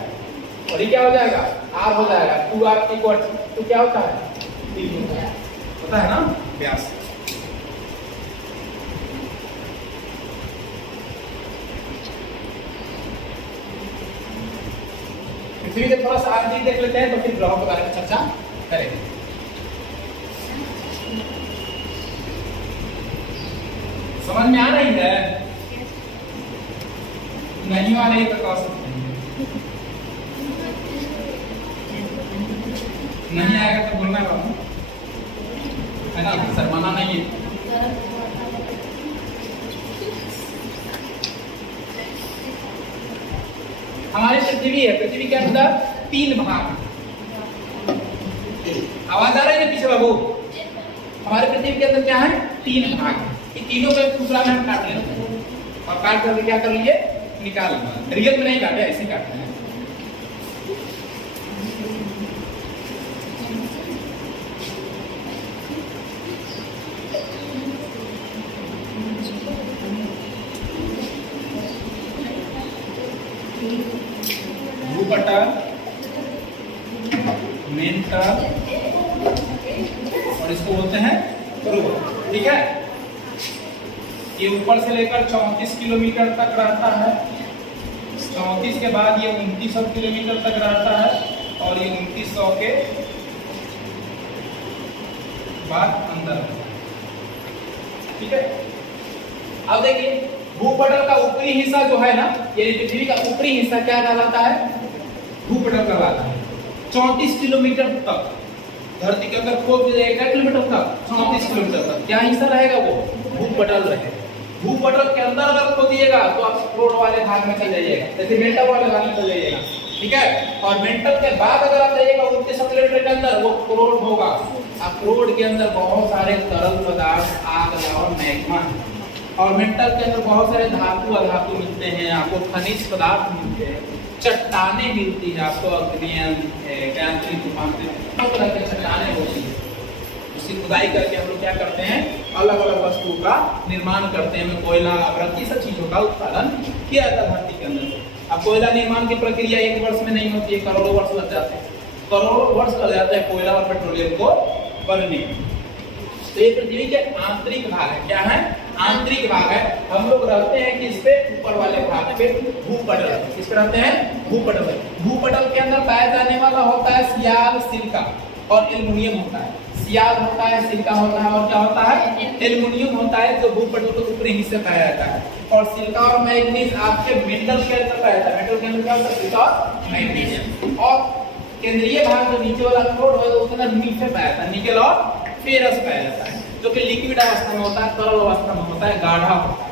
और ये क्या हो जाएगा? आर हो जाएगा। 2r इक्वल तो क्या होता है? डी होता है ना व्यास। पृथ्वी के थोड़ा सा आगे देख लेते हैं तो फिर ग्रहों के बारे में चर्चा करेंगे। समझ में आ रही है? नहीं आ रही तो कह सकते हैं, नहीं आएगा तो बोलना है ना, शर्माना नहीं है। हमारी पृथ्वी है, पृथ्वी के अंदर 3 भाग। आवाज आ रही है पीछे बाबू? हमारे पृथ्वी के अंदर क्या है? 3 भाग। ये तीनों का टुकड़ा में हम काट लेना और काट करके क्या कर लिए? निकाल लेना। रियल में नहीं काटे, ऐसे काटना है। भूपटल, मेंटल और इसको बोलते हैं ध्रुव। ठीक है, ये ऊपर से लेकर 34 किलोमीटर तक रहता है, 34 के बाद ये 2900 किलोमीटर तक रहता है और ये 2900 के बाद अंदर। ठीक है, अब देखिए भूपटल का ऊपरी हिस्सा जो है ना, यानी पृथ्वी का ऊपरी हिस्सा क्या कहलाता है? भूपटल कहलाता है। 34 किलोमीटर तक धरती के अंदर खोद दिया जाएगा। किलोमीटर तक 34 किलोमीटर तक क्या हिस्सा रहेगा? वो भूपटल रहेगा। भूपटल के अंदर अगर खोदिएगा तो आप क्रोड वाले भाग में चल जाइएगा, जैसे मेंटल वाले भाग में चल जाइएगा। ठीक है, और मेंटल के बाद अगर आप जाइएगा 29 किलोमीटर के अंदर, वो क्रोड होगा। अब क्रोड के अंदर बहुत सारे तरल पदार्थ, आग और मैग्मा, और मेंटल के अंदर बहुत सारे धातु अधातु मिलते हैं, आपको खनिज पदार्थ मिलते हैं, चट्टानें मिलती है आपको, सब तरह की चट्टानें होती है। उसकी खुदाई करके हम लोग क्या करते हैं? अलग अलग वस्तुओं का निर्माण करते हैं। कोयला, अवरक्त, सब चीजों का उत्पादन किया जाता है धरती के अंदर। अब कोयला निर्माण की प्रक्रिया 1 वर्ष में नहीं होती है, करोड़ों वर्ष लग जाते हैं। करोड़ों वर्ष लग जाते हैं कोयला और पेट्रोलियम को बनने में। तो ये पृथ्वी के आंतरिक भाग है। क्या है? आंतरिक भाग है। हम लोग रहते हैं कि इस पे ऊपर वाले भाग पे भूपटल, किस पे रहते हैं? भूपटल। भूपटल के अंदर पाया जाने वाला होता है सियाल, सिलिका और एल्युमिनियम होता है। सियाल होता है, सिलिका होता है और क्या होता है? एल्युमिनियम होता है, जो भूपटल के ऊपरी हिस्से पाया जाता है। और सिलिका और मैग्नीज आपके मेटल के अंदर पाया जाता है। मेटल के अंदर क्या होता है? सिलिका और मैग्नीज। और केंद्रीय भाग जो नीचे वाला क्रोड है उसके अंदर निकेल पाया जाता है, निकेल और फेरस पाया जाता है, जो कि लिक्विड अवस्था में होता है, तरल अवस्था में होता है, गाढ़ा होता है।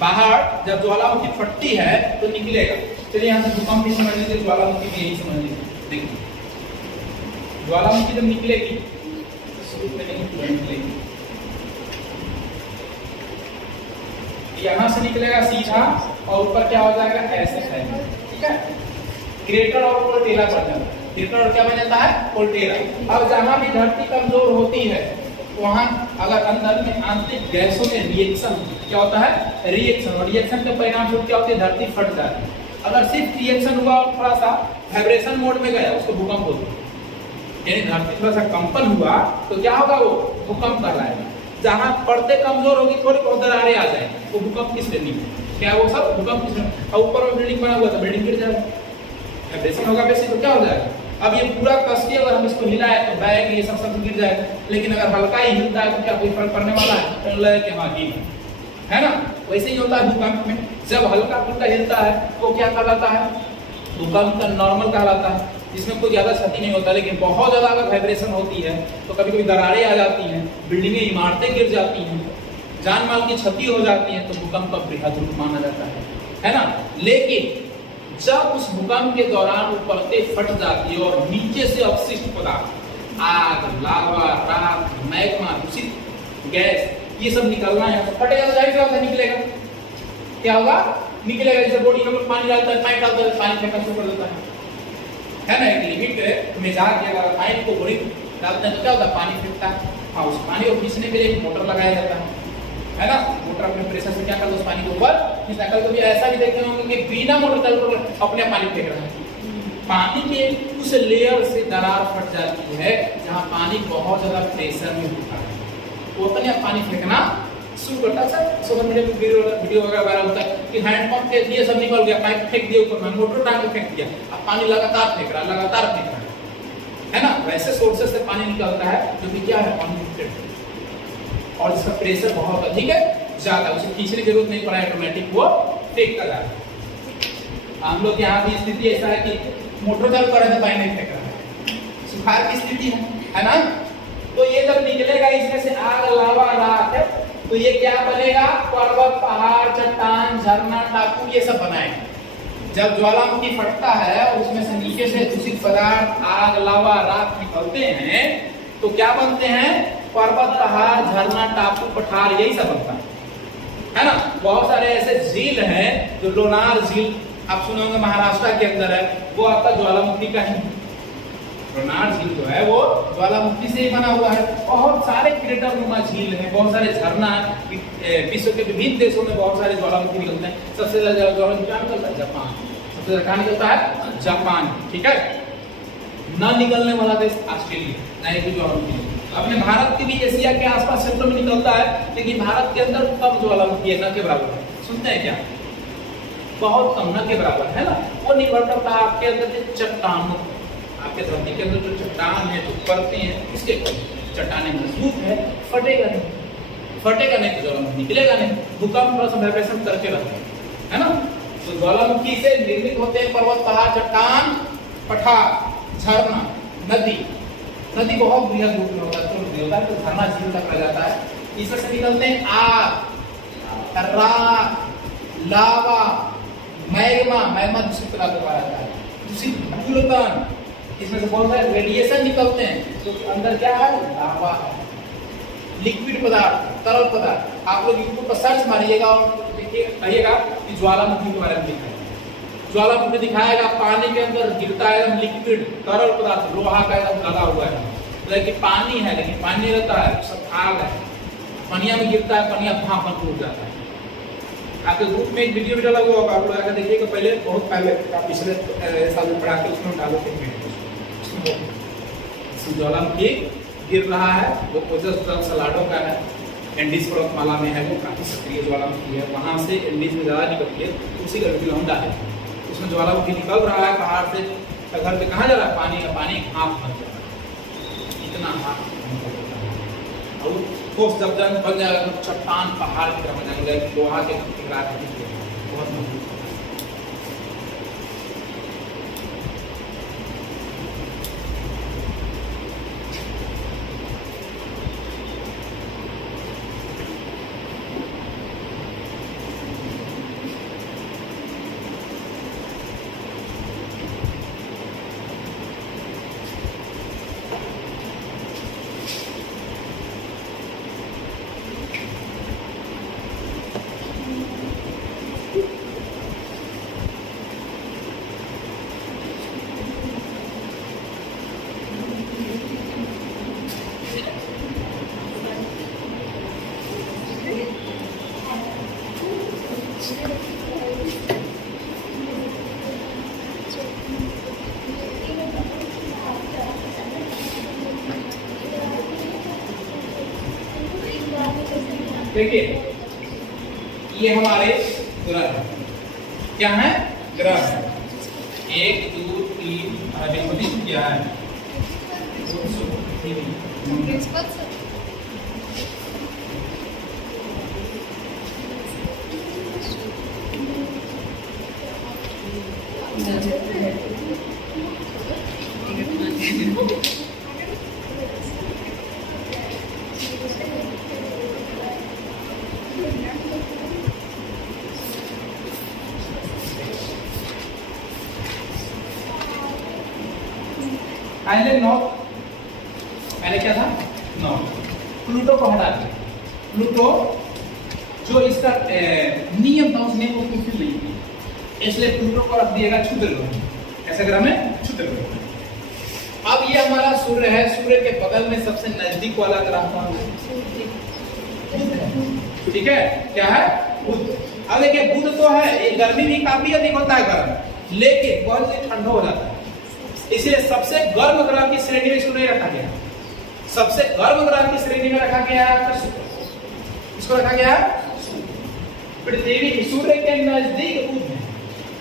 बाहर जब ज्वालामुखी फटती है तो निकलेगा। चलिए यहाँ से भूकंप भी समझ लीजिए, ज्वालामुखी भी यही समझ लीजिए। देखिए ज्वालामुखी जब निकलेगी तो शुरू में नहीं निकलेगी, यहाँ से निकलेगा सीधा और ऊपर क्या हो जाएगा? ऐसे फैलेगा। ठीक है, क्रेटर और कोल्टेरा बन जाता है। क्रेटर और क्या बन जाता है? कोल्टेरा। अब जहाँ भी धरती कमजोर होती है वहाँ अगर अंदर में आंतरिक गैसों में रिएक्शन क्या होता है? रिएक्शन, और रिएक्शन के परिणाम स्वरूप क्या होती है? धरती फट जाती है। अगर सिर्फ रिएक्शन हुआ और थोड़ा सा वाइब्रेशन मोड में गया, उसको भूकंप बोलते हैं। यानी धरती थोड़ा सा कंपन हुआ तो क्या होगा? वो भूकंप कहलाएगा। जहाँ परतें कमजोर होगी, थोड़ी बहुत दरारें आ जाएंगी, वो भूकंप किस लिए नहीं? क्या वो सब भूकंप की और ऊपर में बिल्डिंग बना हुआ था, बिल्डिंग गिर जाएगा, वाइब्रेशन होगा बेसिक तो क्या हो जाएगा। अब ये पूरा कस के अगर हम इसको हिलाए तो बैग ये सब गिर जाएगा, लेकिन अगर हल्का ही हिलता है तो क्या कोई फर्क पड़ने वाला है, तो लगे कि हाँ हिल है ना। वैसे ही होता है भूकंप में, जब हल्का फुल्का हिलता है तो क्या कहलाता है, भूकंप का नॉर्मल कहलाता है, जिसमें कोई ज्यादा क्षति नहीं होता। लेकिन बहुत ज्यादा अगर वाइब्रेशन होती है तो कभी कभी दरारें आ जाती हैं, बिल्डिंगें इमारतें गिर जाती हैं, जान माल की क्षति हो जाती है, तो भूकंप का बृहद रूप माना जाता है ना। लेकिन जब उस भूकंप के दौरान वो परतें फट जाती है और नीचे से अपशिष्ट पदार्थ, आग, लावा, राख, मैग्मा, दूषित गैस, ये सब निकलना है, तो फटेगा तो जाहिर सी बात है निकलेगा, क्या होगा, निकलेगा। जैसे बॉडी में पानी डालता है, पाइप डालता है, पानी फेंकना शुरू कर देता है ना। एक लिमिट में जाके अगर पाइप को बॉडी डालते हैं तो क्या होता है, पानी फेंकता है। हाँ, उस पानी को खींचने के लिए एक मोटर लगाया जाता है ना। मोटर अपने प्रेशर से क्या करता है, उस पानी के ऊपर खींचता है। कभी ऐसा भी देखते होंगे कि बिना मोटर चल अपने पानी फेंक रहा है, पानी के उस लेयर से दरार फट जाती है जहां पानी बहुत ज्यादा प्रेशर में होता है, उतने पानी फेंकना शुरू करता है। सोशल मीडिया पे वीडियो वगैरह वायरल होता है कि हैंडपंप के दिए सब निकल गया, पाइप फेंक दिया ऊपर में, मोटर टांग के फेंक दिया, अब पानी लगातार फेंक रहा है ना। वैसे सोर्सेस से पानी निकलता है जो कि क्या है, पानी और इसका प्रेशर बहुत अधिक है, ज्यादा, उसे खींचने की जरूरत नहीं पड़ा, ऑटोमेटिक वो फेंकता जाता है। हम लोग यहाँ की स्थिति ऐसा है कि मोटर चालू कर रहे थे, पानी नहीं फेंक रहा है, सुखाड़ की स्थिति है ना। तो ये जब निकलेगा इसमें से आग, लावा, राख है, तो ये क्या बनेगा, पर्वत, पहाड़, चट्टान, झरना, टापू, ये सब बनाएगा। जब ज्वालामुखी फटता है और उसमें से नीचे से दूषित पदार्थ, आग, लावा, राख निकलते हैं तो क्या बनते हैं, पर्वत, पहाड़, झरना, टापू, पठार, यही सब बनता है ना। बहुत सारे ऐसे झील हैं, जो लोनार झील आप सुने होंगे महाराष्ट्र के अंदर है, वो आपका ज्वालामुखी का ही, लोनार झील जो है वो ज्वालामुखी से ही बना हुआ है। बहुत सारे क्रेटर नुमा झील हैं, बहुत सारे झरना, विश्व के विभिन्न देशों में बहुत सारे ज्वालामुखी निकलते हैं। सबसे ज्यादा ज्वालामुखी कहाँ निकलता है, जापान, सबसे ज्यादा कहाँ निकलता है, जापान, ठीक है। न निकलने वाला देश ऑस्ट्रेलिया, नहीं कि ज्वालामुखी अपने भारत के भी एशिया के आसपास क्षेत्रों में निकलता है, लेकिन भारत के अंदर कम ज्वालामुखी है, न के बराबर है। सुनते हैं क्या, बहुत कम, न के बराबर है ना। वो निर्भर करता है आपके अंदर जो चट्टानों, आपके धरती के अंदर जो चट्टान है, जो परतें हैं, इसके चट्टानें मजबूत है, फटेगा नहीं तो ज्वालामुखी निकलेगा नहीं। भूकंप प्लस वाइब्रेशन करके रहते हैं, है ना। तो ज्वालामुखी से निर्मित होते हैं पर्वत, पहाड़, चट्टान, पठार, झरना, नदी बहुत बृहद रूप में होता है, तो झरना झील तक रह जाता है। इसमें से निकलते हैं आग, राख, लावा, मैग्मा दूषित पदार्थ कहा जाता है, दूषित धूलकण, इसमें से बहुत सारे रेडिएशन निकलते हैं। तो अंदर क्या है, लावा है, लिक्विड पदार्थ, तरल पदार्थ। आप लोग यूट्यूब पर सर्च मारिएगा और देखिए, कहिएगा कि ज्वालामुखी के बारे में दिखाएगा, ज्वालामुखी दिखाएगा, पानी के अंदर गिरता है एकदम लिक्विड तरल पदार्थ, लोहा का एकदम लगा हुआ है, लेकिन पानी है, लेकिन पानी नहीं रहता है, सब आग है, पनिया में गिरता है, पनिया भाप बन टूट जाता है। आपके ग्रुप में एक वीडियो भी डाला हुआ होगा, आप लोग आकर देखिएगा, पहले बहुत पहले पिछले साल में पढ़ा के उसमें डालो थे वीडियो। ज्वालामुखी गिर रहा है, वो कोजस सलाडो का है, एंडीज पर्वतमाला में है, वो काफी सक्रिय ज्वालामुखी है, वहां से एंडीज में ज्यादा निकलती है, उसी का वीडियो हम डाले। उसमें ज्वालामुखी निकल रहा है पहाड़ से, घर पे कहाँ जा रहा है, पानी का पानी हाथ बन जा रहा है, इतना हाथ और ठोस जब बन जाएगा तो चट्टान पहाड़ की तरह बन जाएगा, लोहा के टुकड़ा बहुत मजबूत। देखिए ये हमारे ग्रह क्या है? ग्रह है। 1 2 3 क्या है? पहले 9, पहले क्या था? 9। प्लूटो को हटा दिया। प्लूटो जो इसका नियम था उस नियम को फुलफिल नहीं किया, इसलिए प्लूटो को रख दिएगा क्षुद्र ग्रह। ऐसा ग्रह में क्षुद्र ग्रह। अब ये हमारा सूर्य है, सूर्य के बगल में सबसे नजदीक वाला ग्रह कौन है? ठीक है, क्या है? बुध। अब देखिए बुध तो है, ये गर्मी भी काफी अधिक होता है गर्म, लेकिन बहुत ही ठंडा हो जाता है, इसलिए सबसे गर्म ग्रह की श्रेणी में इसको नहीं रखा गया। सबसे गर्म ग्रह की श्रेणी में रखा गया है इसको रखा गया पृथ्वी। सूर्य के नजदीक बुध है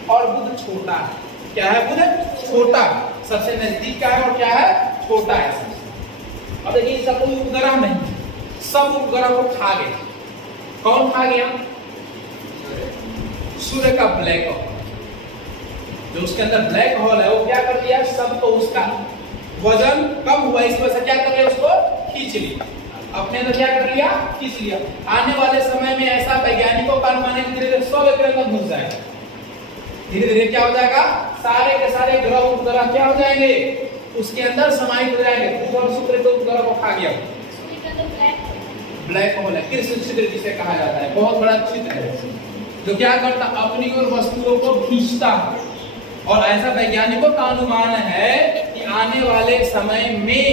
और बुध छोटा है। क्या है? बुध छोटा, सबसे नजदीक का है और क्या है? छोटा है। अब देखिए सब उपग्रह नहीं, सब उपग्रह को खा गए। कौन खा गया? सूर्य का ब्लैक होल, जो उसके अंदर ब्लैक होल है वो क्या कर दिया? सबको उसका वजन कम हुआ, इस वजह से क्या कर लिया? उसको खींच लिया, अपने अंदर क्या कर लिया? खींच लिया। आने वाले समय में ऐसा वैज्ञानिकों का अनुमान है धीरे धीरे सब एक अंदर घुस जाएगा। धीरे धीरे क्या हो जाएगा? सारे के सारे ग्रह उपग्रह क्या हो जाएंगे? उसके अंदर समाहित हो जाएंगे। बुध और शुक्र तो उपग्रह को खा गया। ब्लैक होल है, कृष्ण छिद्र जिसे कहा जाता है, बहुत बड़ा छिद्र है जो क्या करता? अपनी ओर वस्तुओं को खींचता है। और ऐसा वैज्ञानिकों का अनुमान है कि आने वाले समय में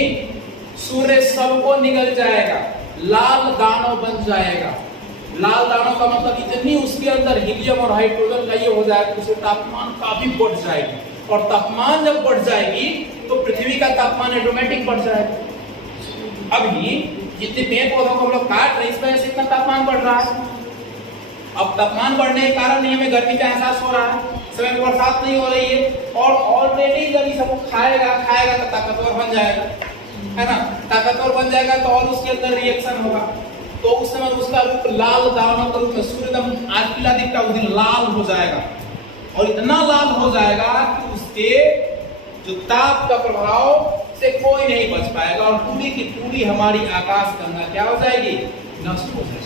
सूर्य सबको निगल जाएगा, लाल दानव बन जाएगा। लाल दानव का मतलब इतनी उसके अंदर हीलियम और हाइड्रोजन का ये हो जाएगा कि उसका तापमान काफी बढ़ जाएगी, और तापमान जब बढ़ जाएगी तो पृथ्वी का तापमान ऑटोमेटिक बढ़ जाएगा। अभी जितने पेड़ पौधों को हम लोग काट रहे हैं, इस वजह से इतना तापमान बढ़ रहा है। अब तापमान बढ़ने के कारण ही हमें गर्मी का एहसास हो रहा है, समय में बरसात नहीं हो रही है, और ऑलरेडी जब ये सबको खाएगा तो ताकतवर बन जाएगा, है ना? ताकतवर बन जाएगा तो और उसके अंदर रिएक्शन होगा, तो उस समय उसका रूप लाल दानव का रूप में सूर्य एकदम आज पीला दिखता है, उस दिन लाल हो जाएगा, और इतना लाल हो जाएगा कि उसके जो ताप का प्रभाव से कोई नहीं बच पाएगा, और पूरी की पूरी हमारी आकाश गंगा क्या हो जाएगी? नष्ट हो जाएगी।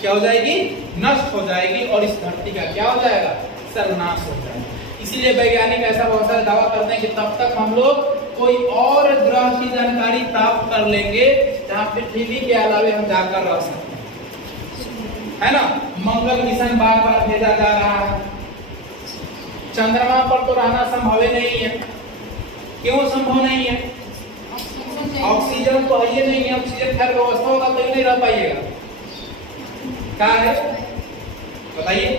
क्या हो जाएगी? नष्ट हो जाएगी, और इस धरती का क्या हो जाएगा? सर्वनाश हो जाएगा। इसीलिए वैज्ञानिक ऐसा बहुत सारा दावा करते हैं कि तब तक हम लोग कोई और ग्रह की जानकारी प्राप्त कर लेंगे जहां पृथ्वी के अलावे हम जाकर रह सकते हैं, है ना? मंगल मिशन बार बार भेजा जा रहा है, चंद्रमा पर तो रहना संभव ही नहीं है। क्यों संभव नहीं है? ऑक्सीजन तो है ही नहीं है, ऑक्सीजन खैर व्यवस्था होगा तो ही नहीं रह पाइएगा। क्या है बताइए?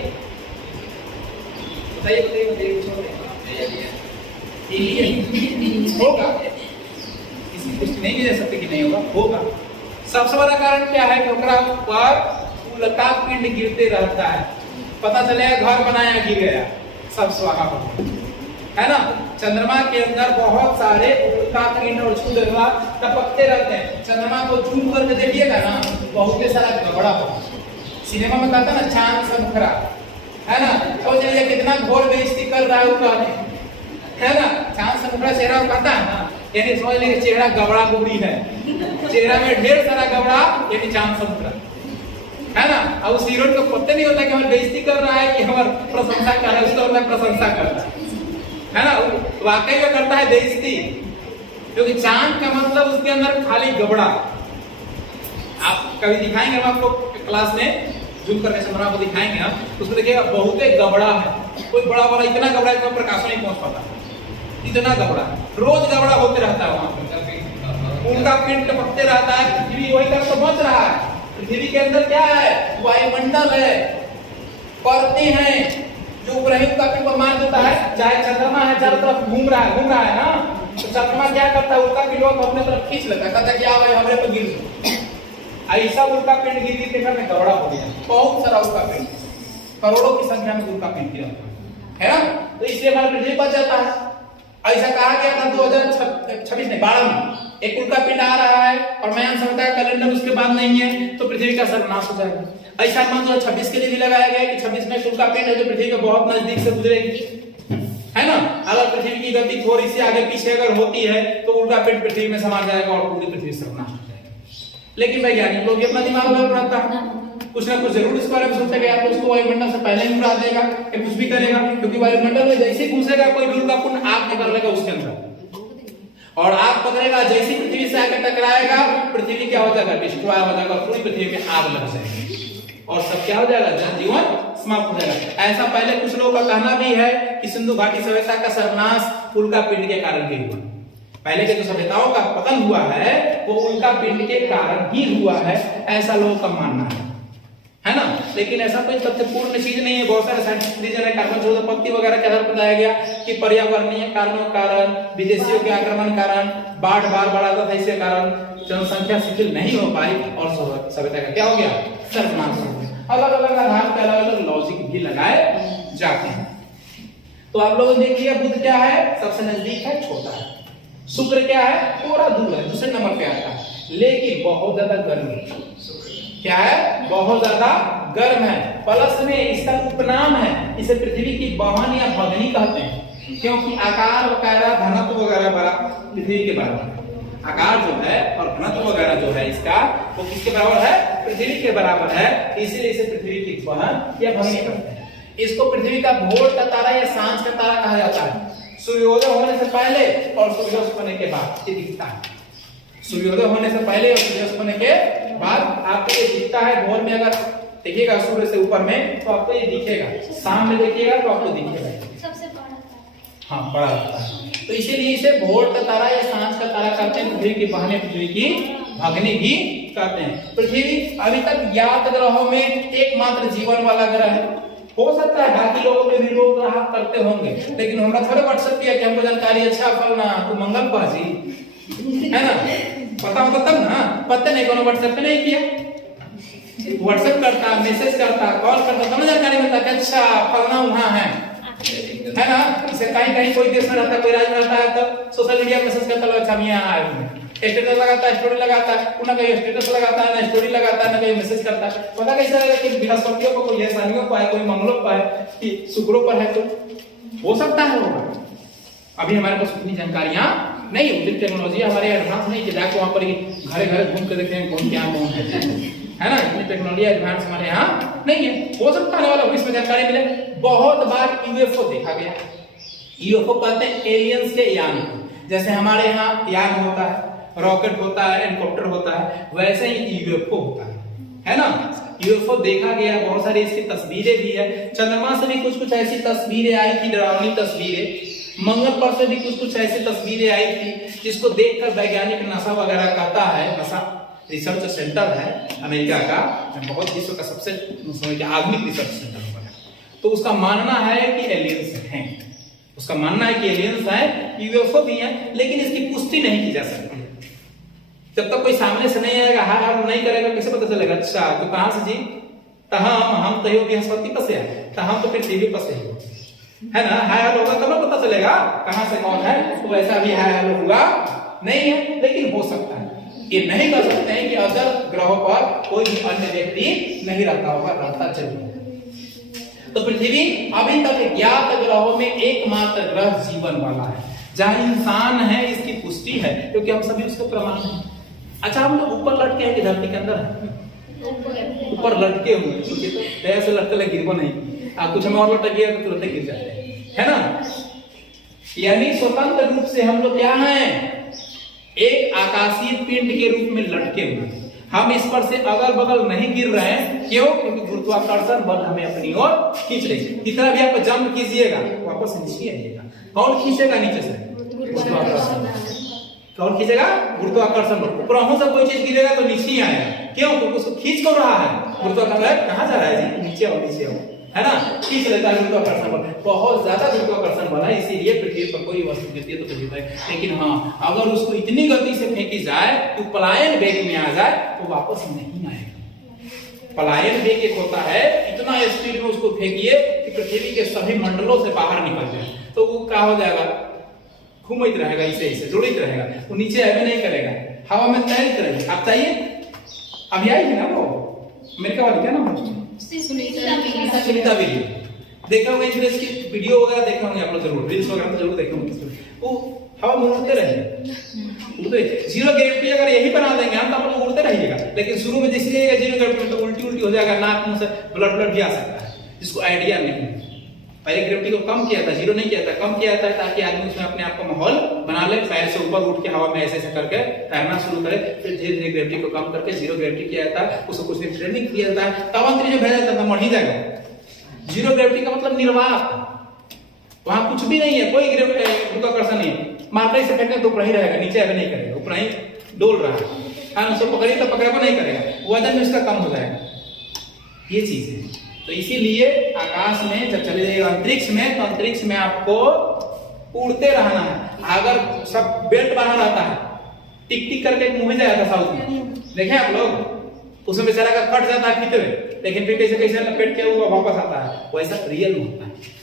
होगा, इसकी पुष्टि नहीं की जा सकती कि नहीं होगा, होगा। सबसे बड़ा कारण क्या है कि ओकरा पर उल्का पिंड गिरते रहता है, पता चलेगा घर बनाया गिर गया, सब स्वाहा हो गया, है ना? चंद्रमा के अंदर बहुत सारे उल्का पिंड और क्षुद्र ग्रह टपकते रहते हैं। चंद्रमा को जूम करके देखिएगा ना, बहुत सारा गबड़ा होगा। सिनेमा में कहता ना चांद सा मुखरा, है ना? तो चलिए कितना घोर बेइज्जती कर रहा है उसका, है ना? चांद सा मुखरा चेहरा कहता है ना, यानी समझ लीजिए चेहरा गबड़ा गुबड़ी है, चेहरा में ढेर सारा गबड़ा, यानी चांद सा मुखरा, है ना? अब उस हीरो को पता नहीं होता कि हमारी बेइज्जती कर रहा है कि हमारी प्रशंसा कर रहा है, उसका मतलब प्रशंसा कर रहा है ना? वाकई में करता है बेइज्जती, क्योंकि चांद का मतलब उसके अंदर खाली गबड़ा। आप कभी दिखाएंगे हम आपको क्लास में, जूम करके चंद्रमा को दिखाएंगे हम, उसको देखिएगा बहुत ही गबड़ा है, कोई बड़ा बड़ा इतना गबड़ा है कि प्रकाश नहीं पहुंच पाता, इतना गबड़ा, रोज गबड़ा होते रहता है वहां पर, उनका पिंड टपकते रहता है। पृथ्वी वही तरफ तो बच रहा है, पृथ्वी के अंदर क्या है? वायुमंडल है, परतें हैं जो उपग्रहियों का पिंड मान देता है। चाहे चंद्रमा है चारों तरफ घूम रहा है ना, तो चंद्रमा क्या करता है? उल्का पिंड को अपने तरफ खींच लेता है, कहता है कि आ भाई हमरे पर गिर जाओ। ऐसा उल्का पिंड गिर गिर के घर में गबड़ा हो गया, बहुत सारा उल्का पिंड, करोड़ों की संख्या में उल्का पिंड गिरा है ना, तो इसलिए हमारा पृथ्वी बच जाता है। ऐसा कहा गया था 2026 में 12 में एक उल्का पिंड आ रहा है और मायान सभ्यता का कैलेंडर उसके बाद नहीं है तो पृथ्वी का सर्वनाश हो जाएगा। ऐसा मान 2026 के लिए भी लगाया गया है कि 26 में उल्का पिंड है जो पृथ्वी के बहुत नजदीक से गुजरेगी, है ना। अगर पृथ्वी की गति थोड़ी सी आगे पीछे अगर होती है तो उल्का पिंड पृथ्वी में समा जाएगा और पूरी पृथ्वी सर्वनाश हो जाएगी। लेकिन वैज्ञानिक लोग अपना दिमाग लगा रहता है, कुछ ना कुछ जरूर इस बारे में सोचेगा, या तो उसको वायुमंडल से पहले ही उड़ा देगा या कुछ भी करेगा, क्योंकि वायुमंडल में जैसे ही घुसेगा कोई भी उल्का पिंड आग निकलेगा उसके अंदर और आग पकड़ेगा, जैसे ही पृथ्वी से आके टकराएगा पृथ्वी क्या हो जाएगा, डिस्ट्रॉय हो जाएगा, पूरी पृथ्वी में आग लग जाएगी और सब क्या हो जाएगा, जनजीवन समाप्त हो जाएगा। ऐसा पहले कुछ लोगों का कहना भी है कि सिंधु घाटी सभ्यता का सर्वनाश उल्का पिंड के कारण ही हुआ। पहले के जो सभ्यताओं का पतन हुआ है वो उल्का पिंड के कारण ही हुआ है, ऐसा लोगों का मानना है ना। लेकिन ऐसा कोई तथ्यपूर्ण चीज नहीं है। बहुत सारे साइंटिफिक रीजन है, कार्बन 14 पत्ती वगैरह के आधार पर बताया गया कि पर्यावरणीय कारणों के कारण, विदेशियों के आक्रमण के कारण, बाढ़ बार बढ़ाता था, इसके कारण जनसंख्या शिथिल नहीं हो पाई और सभ्यता का क्या हो गया, सर्वनाश हो गया। अलग अलग आधार पर अलग अलग लॉजिक भी लगाए जाते हैं। तो आप लोग देख लिया बुध क्या है, सबसे नजदीक है, छोटा है। शुक्र क्या है, थोड़ा दूर है, दूसरे नंबर पे आता है, लेकिन बहुत ज्यादा गर्म है। क्या है, बहुत ज्यादा गर्म है। प्लस में इसका उपनाम है, इसे पृथ्वी की बहन या भगनी कहते हैं, क्योंकि आकार वगैरह घनत्व वगैरह बड़ा पृथ्वी के बराबर। आकार जो है और घनत्व वगैरह जो है इसका वो किसके बराबर है, पृथ्वी के बराबर है, इसीलिए इसे पृथ्वी की बहन या भगनी कहते हैं। इसको पृथ्वी का भोर का तारा या सांझ का तारा कहा जाता है। सूर्योदय होने से पहले और सूर्यास्त होने के बाद ये दिखता है। सूर्योदय होने से पहले और सूर्यास्त होने के बाद आपको ये दिखता है। भोर में अगर देखिएगा सूर्य से ऊपर में तो आपको ये दिखेगा, शाम में देखिएगा तो आपको दिखेगा सबसे बड़ा, हाँ बड़ा होता है। तो इसीलिए इसे भोर का तारा या सांझ का तारा कहते हैं। पृथ्वी की बहन, पृथ्वी की भगनी भी कहते हैं। पृथ्वी अभी तक ज्ञात ग्रहों में एकमात्र जीवन वाला ग्रह है। हो सकता है बाकी लोगों के भी लोग ग्रह करते होंगे, लेकिन हमरा थोड़े व्हाट्सएप किया कि हमको जानकारी अच्छा फलना तो मंगल पाजी है ना, पता होता तब ना, पता नहीं कोनो व्हाट्सएप पे नहीं किया, व्हाट्सएप करता, मैसेज करता, कॉल करता तब जानकारी मिलता कि अच्छा फलना वहां है ना। इसे कहीं कहीं कोई देश में रहता, कोई राज्य में रहता है तो सोशल मीडिया मैसेज करता लोग, अच्छा हम यहाँ आए हुए, स्टेटस लगाता है, स्टोरी लगाता है, ना कहीं स्टेटस लगाता है, ना स्टोरी लगाता है, ना कहीं मैसेज करता है। पता कैसा है कि बृहस्पतियों को कोई शनियों को है, कोई मंगलों को है कि शुक्रों पर है, तो हो सकता है होगा। अभी हमारे पास उतनी जानकारियां नहीं, उतनी टेक्नोलॉजी हमारे एडवांस नहीं कि जाके वहां पर घरे घरे घूम के देखें कौन क्या कौन है ना। इतनी टेक्नोलॉजी एडवांस हमारे यहाँ नहीं है। हो सकता है वाला इसमें जानकारी मिले। बहुत बार यूएफओ देखा गया। यूएफओ कहते हैं एलियंस के यान, जैसे हमारे यहाँ यान होता है, रॉकेट होता है, हेलीकॉप्टर होता है, वैसे ही यूएफओ होता है ना। यूएफओ देखा गया, बहुत सारी इसकी तस्वीरें भी है। चंद्रमा से भी कुछ कुछ ऐसी तस्वीरें आई थी, डरावनी तस्वीरें। मंगल पर से भी कुछ कुछ ऐसी तस्वीरें आई थी जिसको देखकर वैज्ञानिक नासा वगैरह कहता है, नासा रिसर्च सेंटर है अमेरिका का, बहुत विश्व का सबसे आधुनिक रिसर्च सेंटर है, तो उसका मानना है कि एलियंस हैं। उसका मानना है कि एलियंस हैं, यूएफओ भी हैं, लेकिन इसकी पुष्टि नहीं की जा सकती है। जब तक कोई सामने से नहीं आएगा, हाँ हाँ नहीं करेगा, कैसे पता चलेगा? अच्छा तो कहां से जी? हम तो बृहस्पति पर से है, हम तो पृथ्वी पर से है ना। हाय हेलो होगा तब पता चलेगा कहां से कौन है। तो वैसा भी हाय हेलो हुआ नहीं है, लेकिन हो सकता है। ये नहीं कर सकते हैं कि अगर ग्रहों पर कोई भी अन्य व्यक्ति नहीं रहता होगा, रहता जरूर। तो पृथ्वी अभी तक ज्ञात ग्रहों में एकमात्र ग्रह जीवन वाला है, जहां इंसान है इसकी पुष्टि है, क्योंकि हम सभी उसके प्रमाण हैं। अच्छा, हम लोग ऊपर लटके हैं कि धरती के अंदर है? ऊपर लटके हुए, सोचिए तो ऐसे लटके गिरबो नहीं, कुछ हमें और लटक गया तो तुरंत गिर जाते हैं, है ना। यानी स्वतंत्र रूप से हम लोग क्या हैं, एक आकाशीय पिंड के रूप में लटके हुए। हम इस पर से अगल बगल नहीं गिर रहे हैं, क्यों? क्योंकि गुरुत्वाकर्षण बल हमें अपनी ओर खींच रही है। कितना भी आप जंप कीजिएगा वापस नीचे आइएगा। कौन खींचेगा नीचे से? गुरुत्वाकर्षण। कौन खींचेगा? गुरुत्वाकर्षण बल। ऊपर से कोई चीज गिरेगा तो नीचे ही आएगा, क्यों? क्योंकि उसको खींच कर रहा है। गुरुत्वाकर्षण कहां जा रहा है जी? नीचे आओ, नीचे आओ, है ना, खींच लेता है गुरुत्वाकर्षण बल। बहुत ज्यादा गुरुत्वाकर्षण बल है, इसीलिए पृथ्वी पर कोई वस्तु गिरती है तो पृथ्वी पर। लेकिन हाँ, अगर उसको इतनी गति से फेंकी जाए तो पलायन वेग में आ जाए तो वापस नहीं आएगा। पलायन वेग एक होता है, इतना स्पीड में उसको फेंकिए कि पृथ्वी के सभी मंडलों से बाहर निकल जाए, तो वो क्या हो जाएगा, घूमते रहेगा, इसे जुड़ित रहेगा, वो नीचे ऐसे नहीं करेगा, हवा में तैरते रहेगा। आप चाहिए अभी आई है ना वो अमेरिका वाली, क्या नाम है, सुनीता विलियम, देखा होगा इंग्लिश की वीडियो वगैरह देखा होंगे आप लोग, जरूर रील्स वगैरह तो जरूर देखे होंगे। वो हवा में उड़ते रहेंगे, जीरो ग्रेविटी अगर यही बना देंगे हम तो आप लोग उड़ते रहिएगा, लेकिन शुरू में जैसे जाइएगा जीरो ग्रेविटी में तो उल्टी हो जाएगा, नाक मुंह से ब्लड भी आ सकता है, जिसको आइडिया नहीं। पहले ग्रेविटी को कम किया था, जीरो नहीं किया था, कम किया था ताकि आदमी उसमें अपने आप को माहौल बना ले, पैर से ऊपर उठ के हवा में ऐसे करके तैरना शुरू करे, फिर धीरे धीरे ग्रेविटी को कम करके जीरो ग्रेविटी किया था, उसको कुछ दिन ट्रेनिंग किया था, तब अंतरिक्ष में भेजा जाता था, मर ही जाएगा। जीरो ग्रेविटी का मतलब निर्वात, वहां कुछ भी नहीं है, कोई गुरुत्वाकर्षण नहीं है, मारते से फेंकने तो ऊपर ही रहेगा, नीचे अभी नहीं करेगा, ऊपर ही डोल रहा है, उसको पकड़िए तो पकड़ेगा नहीं करेगा, वजन में उसका कम हो जाएगा, ये चीज है। तो इसीलिए आकाश में जब चले जाइएगा अंतरिक्ष में, तो अंतरिक्ष में आपको उड़ते रहना है। अगर सब बेल्ट बना रहता है, टिक टिक करके एक मूवी आया था साउथ में, देखे आप लोग, उसमें बेचारा का कट जाता है फीते में, लेकिन फिर कैसे कैसे लपेट के वो वापस आता है, वैसा रियल में होता है।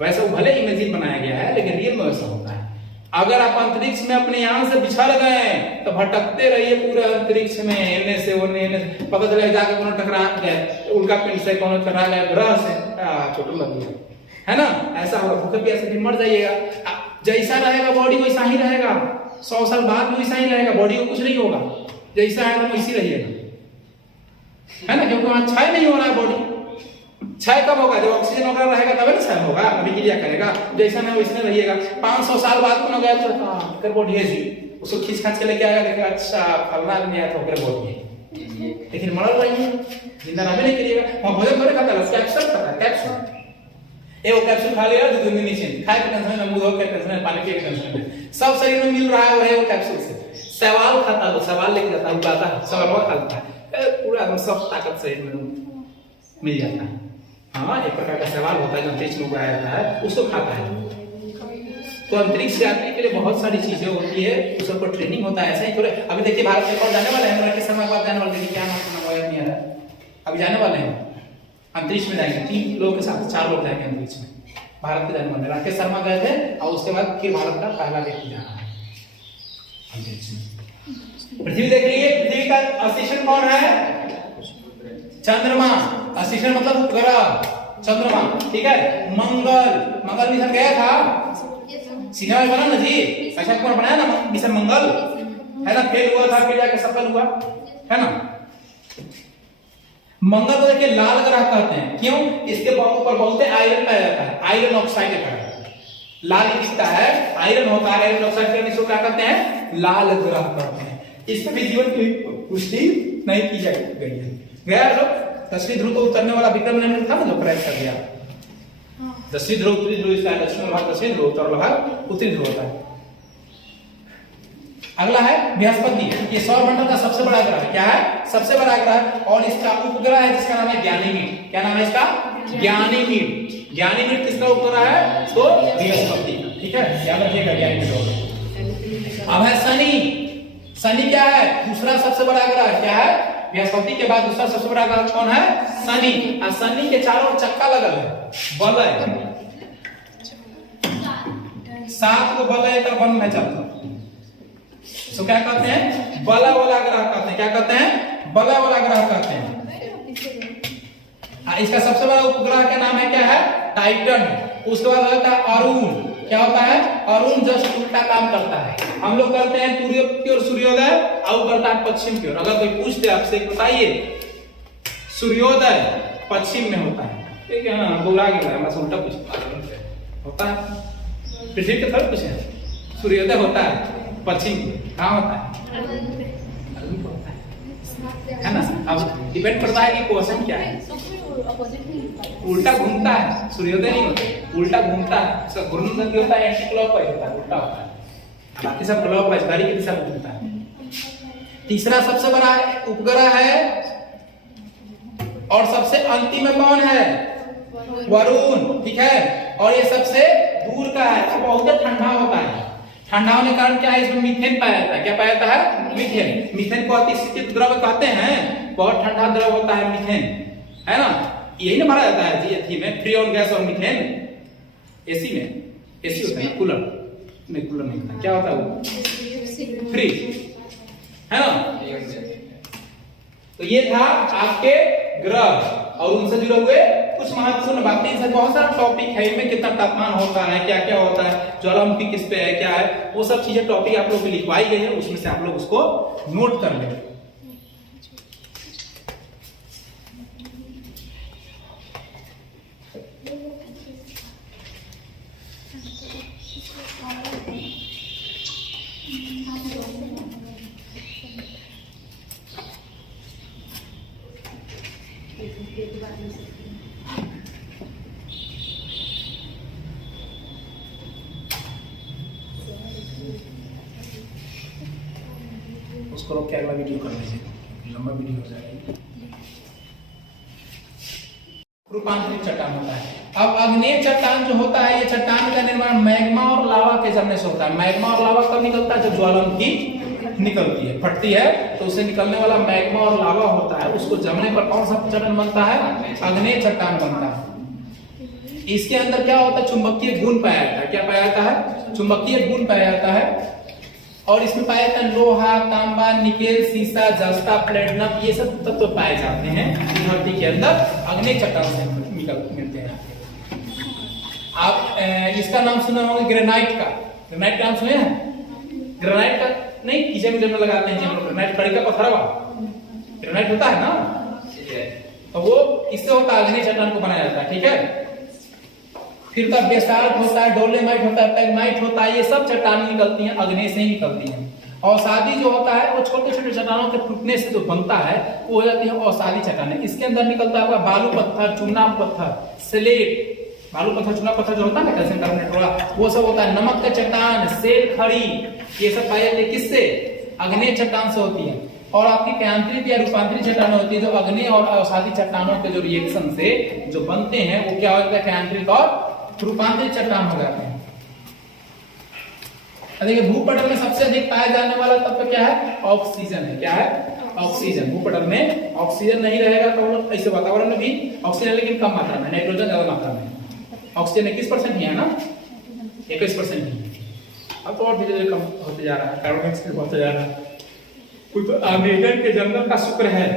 वैसा वो भले इमेजिन बनाया गया है, लेकिन रियल में वैसा होता है। अगर आप अंतरिक्ष में अपने यान से बिछड़ गए तो भटकते रहिए पूरे अंतरिक्ष में, इनमें से उन्हें पता चलेगा जाके कोनो टकरा गए, उल्का पिंड से कोनो टकरा गए, ग्रह से चोट लग गया, है ना, ऐसा होगा, भूखे प्यासे फिर मर जाइएगा। जैसा रहेगा बॉडी वैसा ही रहेगा, 100 साल बाद भी वैसा ही रहेगा, बॉडी को कुछ नहीं होगा, जैसा है वैसी रहिएगा, है ना, क्योंकि वहां क्षय नहीं हो रहा है बॉडी। क्षय कब होगा, जब ऑक्सीजन वगैरह रहेगा तभी ना क्षय होगा, अभी क्रिया करेगा, जैसा ना वैसे रहिएगा। 500 साल बाद कौन हो गया तो कर बॉडी ऐसी, उसको खींच खाच के लेके आएगा, देखा अच्छा फलना आदमी आया था ओकरे बॉडी, लेकिन मरल रही जिंदा ना भी नहीं करिएगा। वहां भोजन थोड़े खाता है, कैप्सूल खाता है, कैप्सूल, वो कैप्सूल खा लिया तो 2 दिन नीचे खाए के टेंशन में, मुंह धो के टेंशन में, पानी पिए के टेंशन में, सब शरीर में मिल रहा है वो कैप्सूल से। सवाल खाता है, सवाल लेके जाता है, उठाता है, सवाल खाता है, पूरा एकदम सब ताकत शरीर में मिल जाता है। हाँ, एक प्रकार का सवाल होता है जो अंतरिक्ष में उगाया जाता है, उसको खाता है। तो अंतरिक्ष यात्री के लिए बहुत सारी चीजें होती है, उस पर ट्रेनिंग होता है, ऐसा ही थोड़े। अभी देखिए भारत में कौन जाने वाले हैं, राकेश शर्मा के बाद जाने वाले, देखिए क्या नाम सुना हुआ नहीं आ रहा, अभी जाने वाले हैं अंतरिक्ष में, जाएंगे 3 लोगों के साथ, 4 लोग जाएंगे अंतरिक्ष में, भारत के जाने वाले। राकेश शर्मा गए थे और उसके बाद फिर भारत का पहला व्यक्ति जाना है अंतरिक्ष में। पृथ्वी देख लीजिए, पृथ्वी का स्टेशन कौन है, चंद्रमा, स्टेशन मतलब उपग्रह, चंद्रमा, ठीक है। मंगल मिशन गया था, सिनेमा में बना ना जी, अक्षय कुमार बनाया ना मिशन मंगल, है ना, फेल हुआ था, फिर जाके सफल हुआ, है ना। मंगल को देखिए लाल ग्रह कहते हैं, क्यों, इसके ऊपर बहुत आयरन पाया जाता है, आयरन ऑक्साइड का लाल दिखता है, आयरन होता है, आयरन ऑक्साइड का, इसको क्या कहते हैं, लाल ग्रह कहते हैं। इसमें भी जीवन की पुष्टि नहीं की गई है। गया लोग 10वीं ध्रुव को उतरने वाला विक्रम लैंडर था ना, जो क्रैश कर गया। 10वीं ध्रुव, उत्तरी ध्रुव, इसका दक्षिण भाग 10वीं ध्रुव, उत्तर भाग उत्तरी ध्रुव होता है। अगला है बृहस्पति, ये सौरमंडल का सबसे बड़ा ग्रह है। क्या है, सबसे बड़ा ग्रह, और इसका उपग्रह है जिसका नाम है ज्ञानीमीड। क्या नाम है इसका, ज्ञानीमीड। ज्ञानीमीड किसका उपग्रह है, तो बृहस्पति का, ठीक है, याद रखिएगा ज्ञानीमीड होगा। अब है शनि। शनि क्या है, दूसरा सबसे बड़ा ग्रह, क्या है, बृहस्पति के बाद दूसरा सबसे बड़ा ग्रह कौन है, शनि। और शनि के चारों ओर चक्का लगल है, बलय, 7 को बलय का वन में चलता, तो क्या कहते हैं, बला वाला ग्रह कहते हैं। क्या कहते हैं, बला वाला ग्रह कहते हैं। इसका सबसे बड़ा उपग्रह का नाम है क्या है, टाइटन। उसके बाद होता है अरुण। क्या होता है, अरुण जस्ट उल्टा काम करता है। हम लोग करते हैं पूर्व की ओर सूर्योदय, और करता है पश्चिम की ओर। अगर कोई पूछते आपसे बताइए, सूर्योदय पश्चिम में होता है, ठीक है, हाँ बोला गया है, बस उल्टा पूछता होता है, पृथ्वी के थर्ड पूछे, सूर्योदय होता है पश्चिम में, कहाँ होता है, है ना। अब डिपेंड करता है कि क्वेश्चन क्या है। उल्टा घूमता है, सूर्योदय नहीं होता, उल्टा घूमता है, इसका घूर्णन होता है, एंटी क्लॉकवाइज होता है, उल्टा होता है, बाकी सब क्लॉकवाइज घड़ी की दिशा में घूमता है। तीसरा सबसे बड़ा उपग्रह है, और सबसे अंतिम में कौन है, वरुण, ठीक है। और ये सबसे दूर का है, बहुत ठंडा होता है। ठंडा होने के कारण क्या है, इसमें मीथेन पाया जाता है। क्या पाया जाता है, मीथेन। मीथेन को अतिशीतल द्रव कहते हैं। बहुत ठंडा द्रव होता है मीथेन, है ना, यही ना भरा जाता है जी एथी में, फ्रीऑन गैस और मीथेन। एसी में, एसी होता है, कूलर नहीं, कूलर नहीं होता, क्या होता है वो, फ्रिज, है ना। तो ये था आपके ग्रह और उनसे जुड़े हुए कुछ महत्वपूर्ण बातें। इसमें बहुत सारा टॉपिक है, इनमें कितना तापमान होता है, क्या क्या होता है, ज्वालामुखी किस पे है, क्या है, वो सब चीजें टॉपिक आप लोग को लिखवाई गई है, उसमें से आप लोग उसको नोट कर लें। उसको रोक के अगला वीडियो कर लीजिए, लंबा वीडियो हो जाएगा। रूपांतरित चट्टान होता है। अब अग्नेय चट्टान जो होता है, ये चट्टान का निर्माण मैग्मा और लावा के जमने से होता है। मैग्मा और लावा कब निकलता है, जब ज्वालामुखी निकलती है, फटती है, तो उसे निकलने वाला मैग्मा और लावा होता है, उसको जमने पर कौन सा चट्टान बनता है, अग्नेय चट्टान बनता है। इसके अंदर क्या होता है, चुंबकीय गुण पाया जाता है। क्या पाया जाता है, चुंबकीय गुण पाया जाता है। और इसमें पाया जाता है लोहा, तांबा, निकेल, सीसा, जस्ता, प्लेटिनम, ये सब तत्व पाए जाते हैं धरती के अंदर, अग्नेय चट्टान से मिलते हैं। आप इसका नाम सुना होगा ग्रेनाइट का, ग्रेनाइट का नाम सुने हैं, ग्रेनाइट का नहीं, किचन में लगाते हैं ग्रेनाइट, कड़ी का पत्थरवा ग्रेनाइट होता है ना, तो वो इससे होता है, अग्नेय चट्टान को बनाया जाता है, ठीक है। फिर का बेसाल्ट होता है, डोलेमाइट होता है, पेगमाइट होता है, ये सब चट्टानें निकलती हैं, अग्नेय से ही निकलती हैं। औषधि जो होता है वो छोटे छोटे चट्टानों के टूटने से जो बनता है वो हो जाती है औषधि चट्टानें। इसके अंदर निकलता है बालू पत्थर, चूना पत्थर, स्लेट, बालू पत्थर, चूना पत्थर जो होता है ना, कैल्शियम कार्बोनेट वाला, वो सब होता है। नमक का चट्टान, सेल खड़ी, ये सब पाई जाती है किससे, अग्नेय चट्टान से होती है। और आपकी कैंत्रित या रूपांतरित चट्टान होती है, जो अग्नेय और औषधि चट्टानों के जो रिएक्शन से जो बनते हैं वो क्या होता है, कैंत्रित और रूपांतरित चट्टान हो जाते हैं। देखिए भूपटल में सबसे अधिक पाया जाने वाला तत्व क्या है, ऑक्सीजन है। क्या है, ऑक्सीजन। भूपटल में ऑक्सीजन नहीं रहेगा तो ऐसे वातावरण में भी ऑक्सीजन, लेकिन कम मात्रा में, नाइट्रोजन ज्यादा मात्रा में। ऑक्सीजन 21% ही है ना, 21% ही। अब तो और धीरे धीरे कम होते जा रहा है, कार्बन डाइऑक्साइड बढ़ते जा रहा है। तो अमेजन के जंगल का शुक्र है,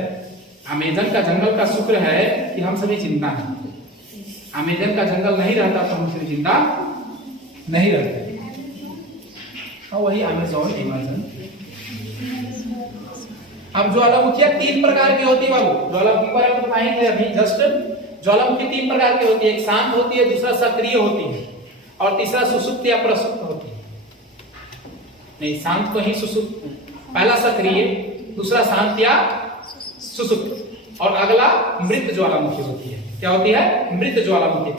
अमेजन का जंगल का शुक्र है कि हम सभी जिंदा हैं। अमेजन का जंगल नहीं रहता तो हम सभी जिंदा नहीं रहते। और वही अमेजोन, अमेजन। अब ज्वालामुखियां 3 प्रकार की होती है बाबू, ज्वालामुखी पर हम बताएंगे अभी जस्ट। ज्वालामुखी 3 प्रकार की होती है, एक शांत होती है, दूसरा सक्रिय होती है, और तीसरा सुसुप्त या प्रसुप्त होती है। नहीं, शांत को ही सुसुप्त, पहला सक्रिय, दूसरा शांत या सुसुप्त, और अगला मृत ज्वालामुखी होती है। क्या होती है, मृत ज्वालामुखी।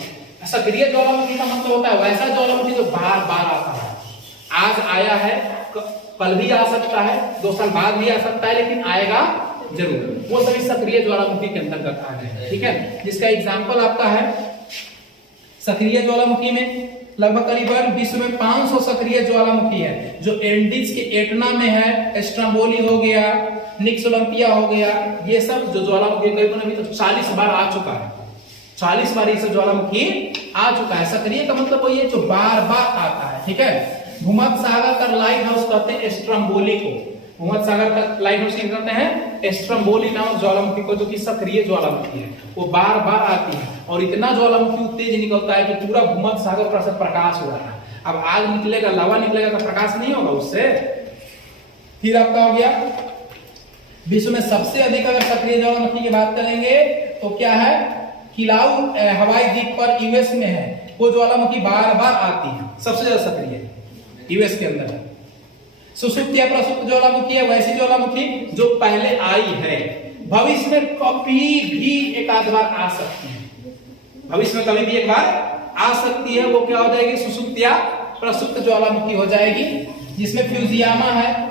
सक्रिय ज्वालामुखी का मतलब होता है वैसा ज्वालामुखी जो बार बार आता है, आज आया है, कल भी आ सकता है, 2 साल बाद भी आ सकता है, लेकिन आएगा जरूर, वो सभी सक्रिय ज्वालामुखी के अंतर्गत आ गए। ठीक है, जिसका एग्जाम्पल आपका है सक्रिय ज्वालामुखी में लगभग करीबन विश्व में 500 सक्रिय ज्वालामुखी है, जो एंडीज के एटना में है, स्ट्रम्बोली हो गया, निक्स ओलंपिया हो गया, ये सब जो ज्वालामुखी करीबन अभी तो 40 बार आ चुका है, 40 बार ये सब ज्वालामुखी आ चुका है। सक्रिय का मतलब वो ये जो बार बार आता है। ठीक है, भूमध्य सागर का लाइट हाउस कहते हैं स्ट्रम्बोली को, भूमध्य सागर का लाइट हाउस कहते हैं स्ट्रम्बोली नामक ज्वालामुखी को, जो कि सक्रिय ज्वालामुखी है, वो बार बार आती है और इतना ज्वालामुखी तेज निकलता है कि पूरा भूमध्य सागर पर से प्रकाश हो जाता है। अब आग निकलेगा, लावा निकलेगा तो प्रकाश नहीं होगा उससे। फिर आपका हो गया विश्व में सबसे अधिक अगर सक्रिय ज्वालामुखी की बात करेंगे तो क्या है, किलाउ हवाई द्वीप पर यूएस में है, वो ज्वालामुखी बार बार आती है, सबसे ज्यादा सक्रिय यूएस के अंदर है। सुसुप्त या प्रसुप्त ज्वालामुखी है वैसी ज्वालामुखी जो पहले आई है, भविष्य में कभी भी एक आध बार आ सकती है, भविष्य में कभी भी एक बार आ सकती है। वो क्या हो जाएगी, सुसुप्त या प्रसुप्त ज्वालामुखी हो जाएगी, जिसमें फ्यूजियामा है,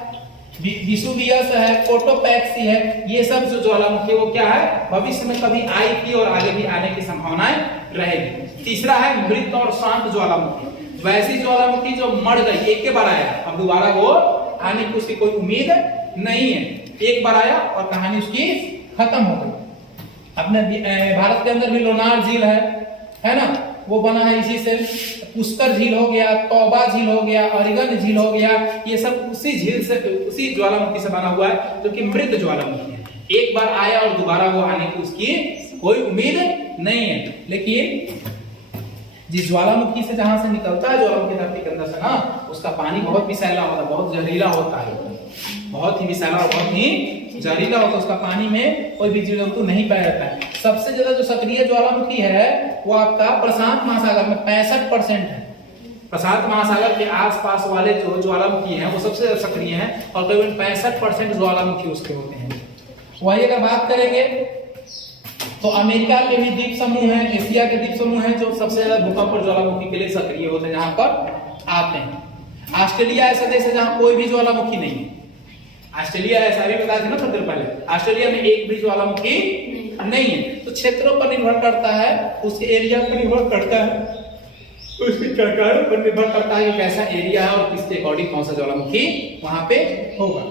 विसुवियस है, कोटोपैक्सी है, ये सब जो ज्वालामुखी वो क्या है, भविष्य में कभी आई थी और आगे भी आने की संभावनाएं रहेगी। तीसरा है मृत और शांत ज्वालामुखी, वैसी ज्वालामुखी जो मर गई, एक के बार आया, अब दोबारा वो आने की उसकी कोई उम्मीद नहीं है, एक बार आया और कहानी उसकी खत्म हो गई। अपने भारत के अंदर भी लोनार झील है ना, वो बना है इसी से। पुष्कर झील हो गया, तौबा झील हो गया, अरिगन झील हो गया, ये सब उसी झील से, उसी ज्वालामुखी से बना हुआ है, जो कि मृत ज्वालामुखी है। एक बार आया और दोबारा वो आने की उसकी कोई उम्मीद नहीं है। लेकिन जिस ज्वालामुखी से जहां से निकलता है ज्वालामुखी धरती के अंदर से ना, उसका पानी बहुत विषैला होता है, बहुत जहरीला होता है, बहुत ही विषैला और बहुत ही जहरीला होता है। उसका पानी में कोई भी जीव जंतु नहीं पाया जाता है। सबसे ज्यादा जो सक्रिय ज्वालामुखी है वो आपका प्रशांत महासागर में 65% है। प्रशांत महासागर के आसपास वाले जो ज्वालामुखी हैं वो सबसे ज्यादा सक्रिय हैं और करीबन 65% ज्वालामुखी उसके होते हैं। वही अगर बात करेंगे तो अमेरिका के भी द्वीप समूह हैं, एशिया के द्वीप समूह हैं जो सबसे ज्यादा भूकंप और ज्वालामुखी के लिए सक्रिय होते हैं, जहां पर आते हैं। ऑस्ट्रेलिया ऐसा देश है जहां कोई भी ज्वालामुखी नहीं है। ऑस्ट्रेलिया ऐसा भी बताया था ना थोड़ी देर पहले, ऑस्ट्रेलिया में एक भी ज्वालामुखी नहीं है। तो क्षेत्रों पर निर्भर करता है, उसके एरिया पर निर्भर करता है, उसके प्रकारों पर निर्भर करता है कि कैसा एरिया है और किसके अकॉर्डिंग कौन सा ज्वालामुखी वहां पे होगा।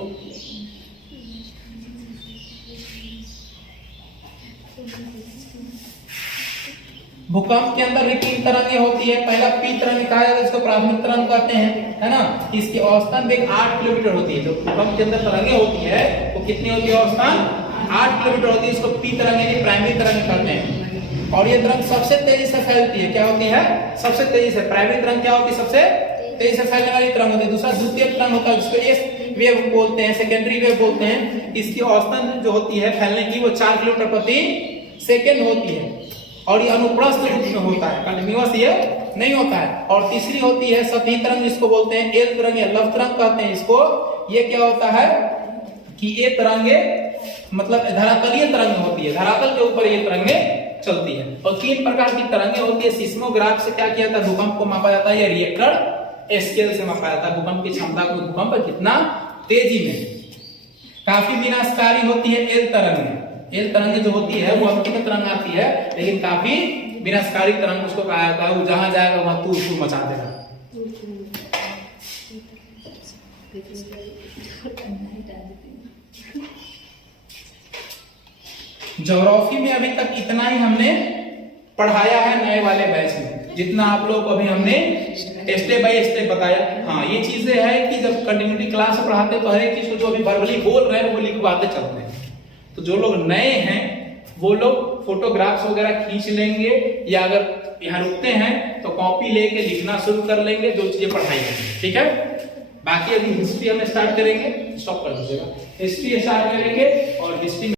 भूकंप के अंदर भी 3 तरंगे होती है। पहला पी तरंग कहा जाता है, इसको प्राथमिक तरंग कहते हैं, है ना। इसकी औसतन वेग 8 किलोमीटर होती है। जो भूकंप के अंदर तरंगे होती है वो कितनी होती है, औसतन 8 किलोमीटर होती है। इसको पी तरंग यानी प्राइमरी तरंग कहते हैं। और ये तरंग सबसे तेजी से फैलती है। क्या होती है, सबसे तेजी से। प्राइमरी तरंग क्या होती है, सबसे तेजी से फैलने वाली तरंग होती है। दूसरा द्वितीयक तरंग होता है, जिसको एस वेव बोलते हैं, सेकेंडरी वेव बोलते हैं। इसकी औसतन जो होती है फैलने की वो 4 किलोमीटर प्रति सेकेंड होती है और ये अनुप्रस्थ रूप में होता है, कंटिन्यूअस ये नहीं होता है। और तीसरी होती है सतही तरंग, जिसको बोलते हैं एल तरंग या लव तरंग कहते हैं इसको। ये क्या होता है कि ये तरंगे मतलब धरातलीय तरंग होती है, धरातल के ऊपर ये तरंगे चलती है। और 3 प्रकार की तरंगे होती है। सिस्मोग्राफ से क्या किया जाता है, भूकंप को मापा जाता है, या रिएक्टर स्केल से मापा जाता है भूकंप की क्षमता को, भूकंप कितना तेजी में। काफी विनाशकारी होती है एल तरंग। एल तरंग जो होती है वो अंतिम तरंग आती है, लेकिन काफी विनाशकारी तरंग उसको कहा जाता है। वो जहां जाएगा वहां तूर तूर मचा देगा। ज्योग्राफी में अभी तक इतना ही हमने पढ़ाया है नए वाले बैच में, जितना आप लोग को अभी हमने स्टेप बाय स्टेप बताया। हाँ, ये चीजें है कि जब कंटिन्यूटी क्लास में पढ़ाते हैं तो हर एक चीज को जो अभी वर्बली बोल रहे हैं वो लिखवाते चलते हैं। तो जो लोग नए हैं वो लोग फोटोग्राफ्स वगैरह खींच लेंगे, या अगर यहाँ रुकते हैं तो कॉपी लेके लिखना शुरू कर लेंगे जो चीजें पढ़ाई है, ठीक है। बाकी अभी हिस्ट्री हम स्टार्ट करेंगे, स्टॉप कर दीजिएगा। हिस्ट्री स्टार्ट करेंगे और हिस्ट्री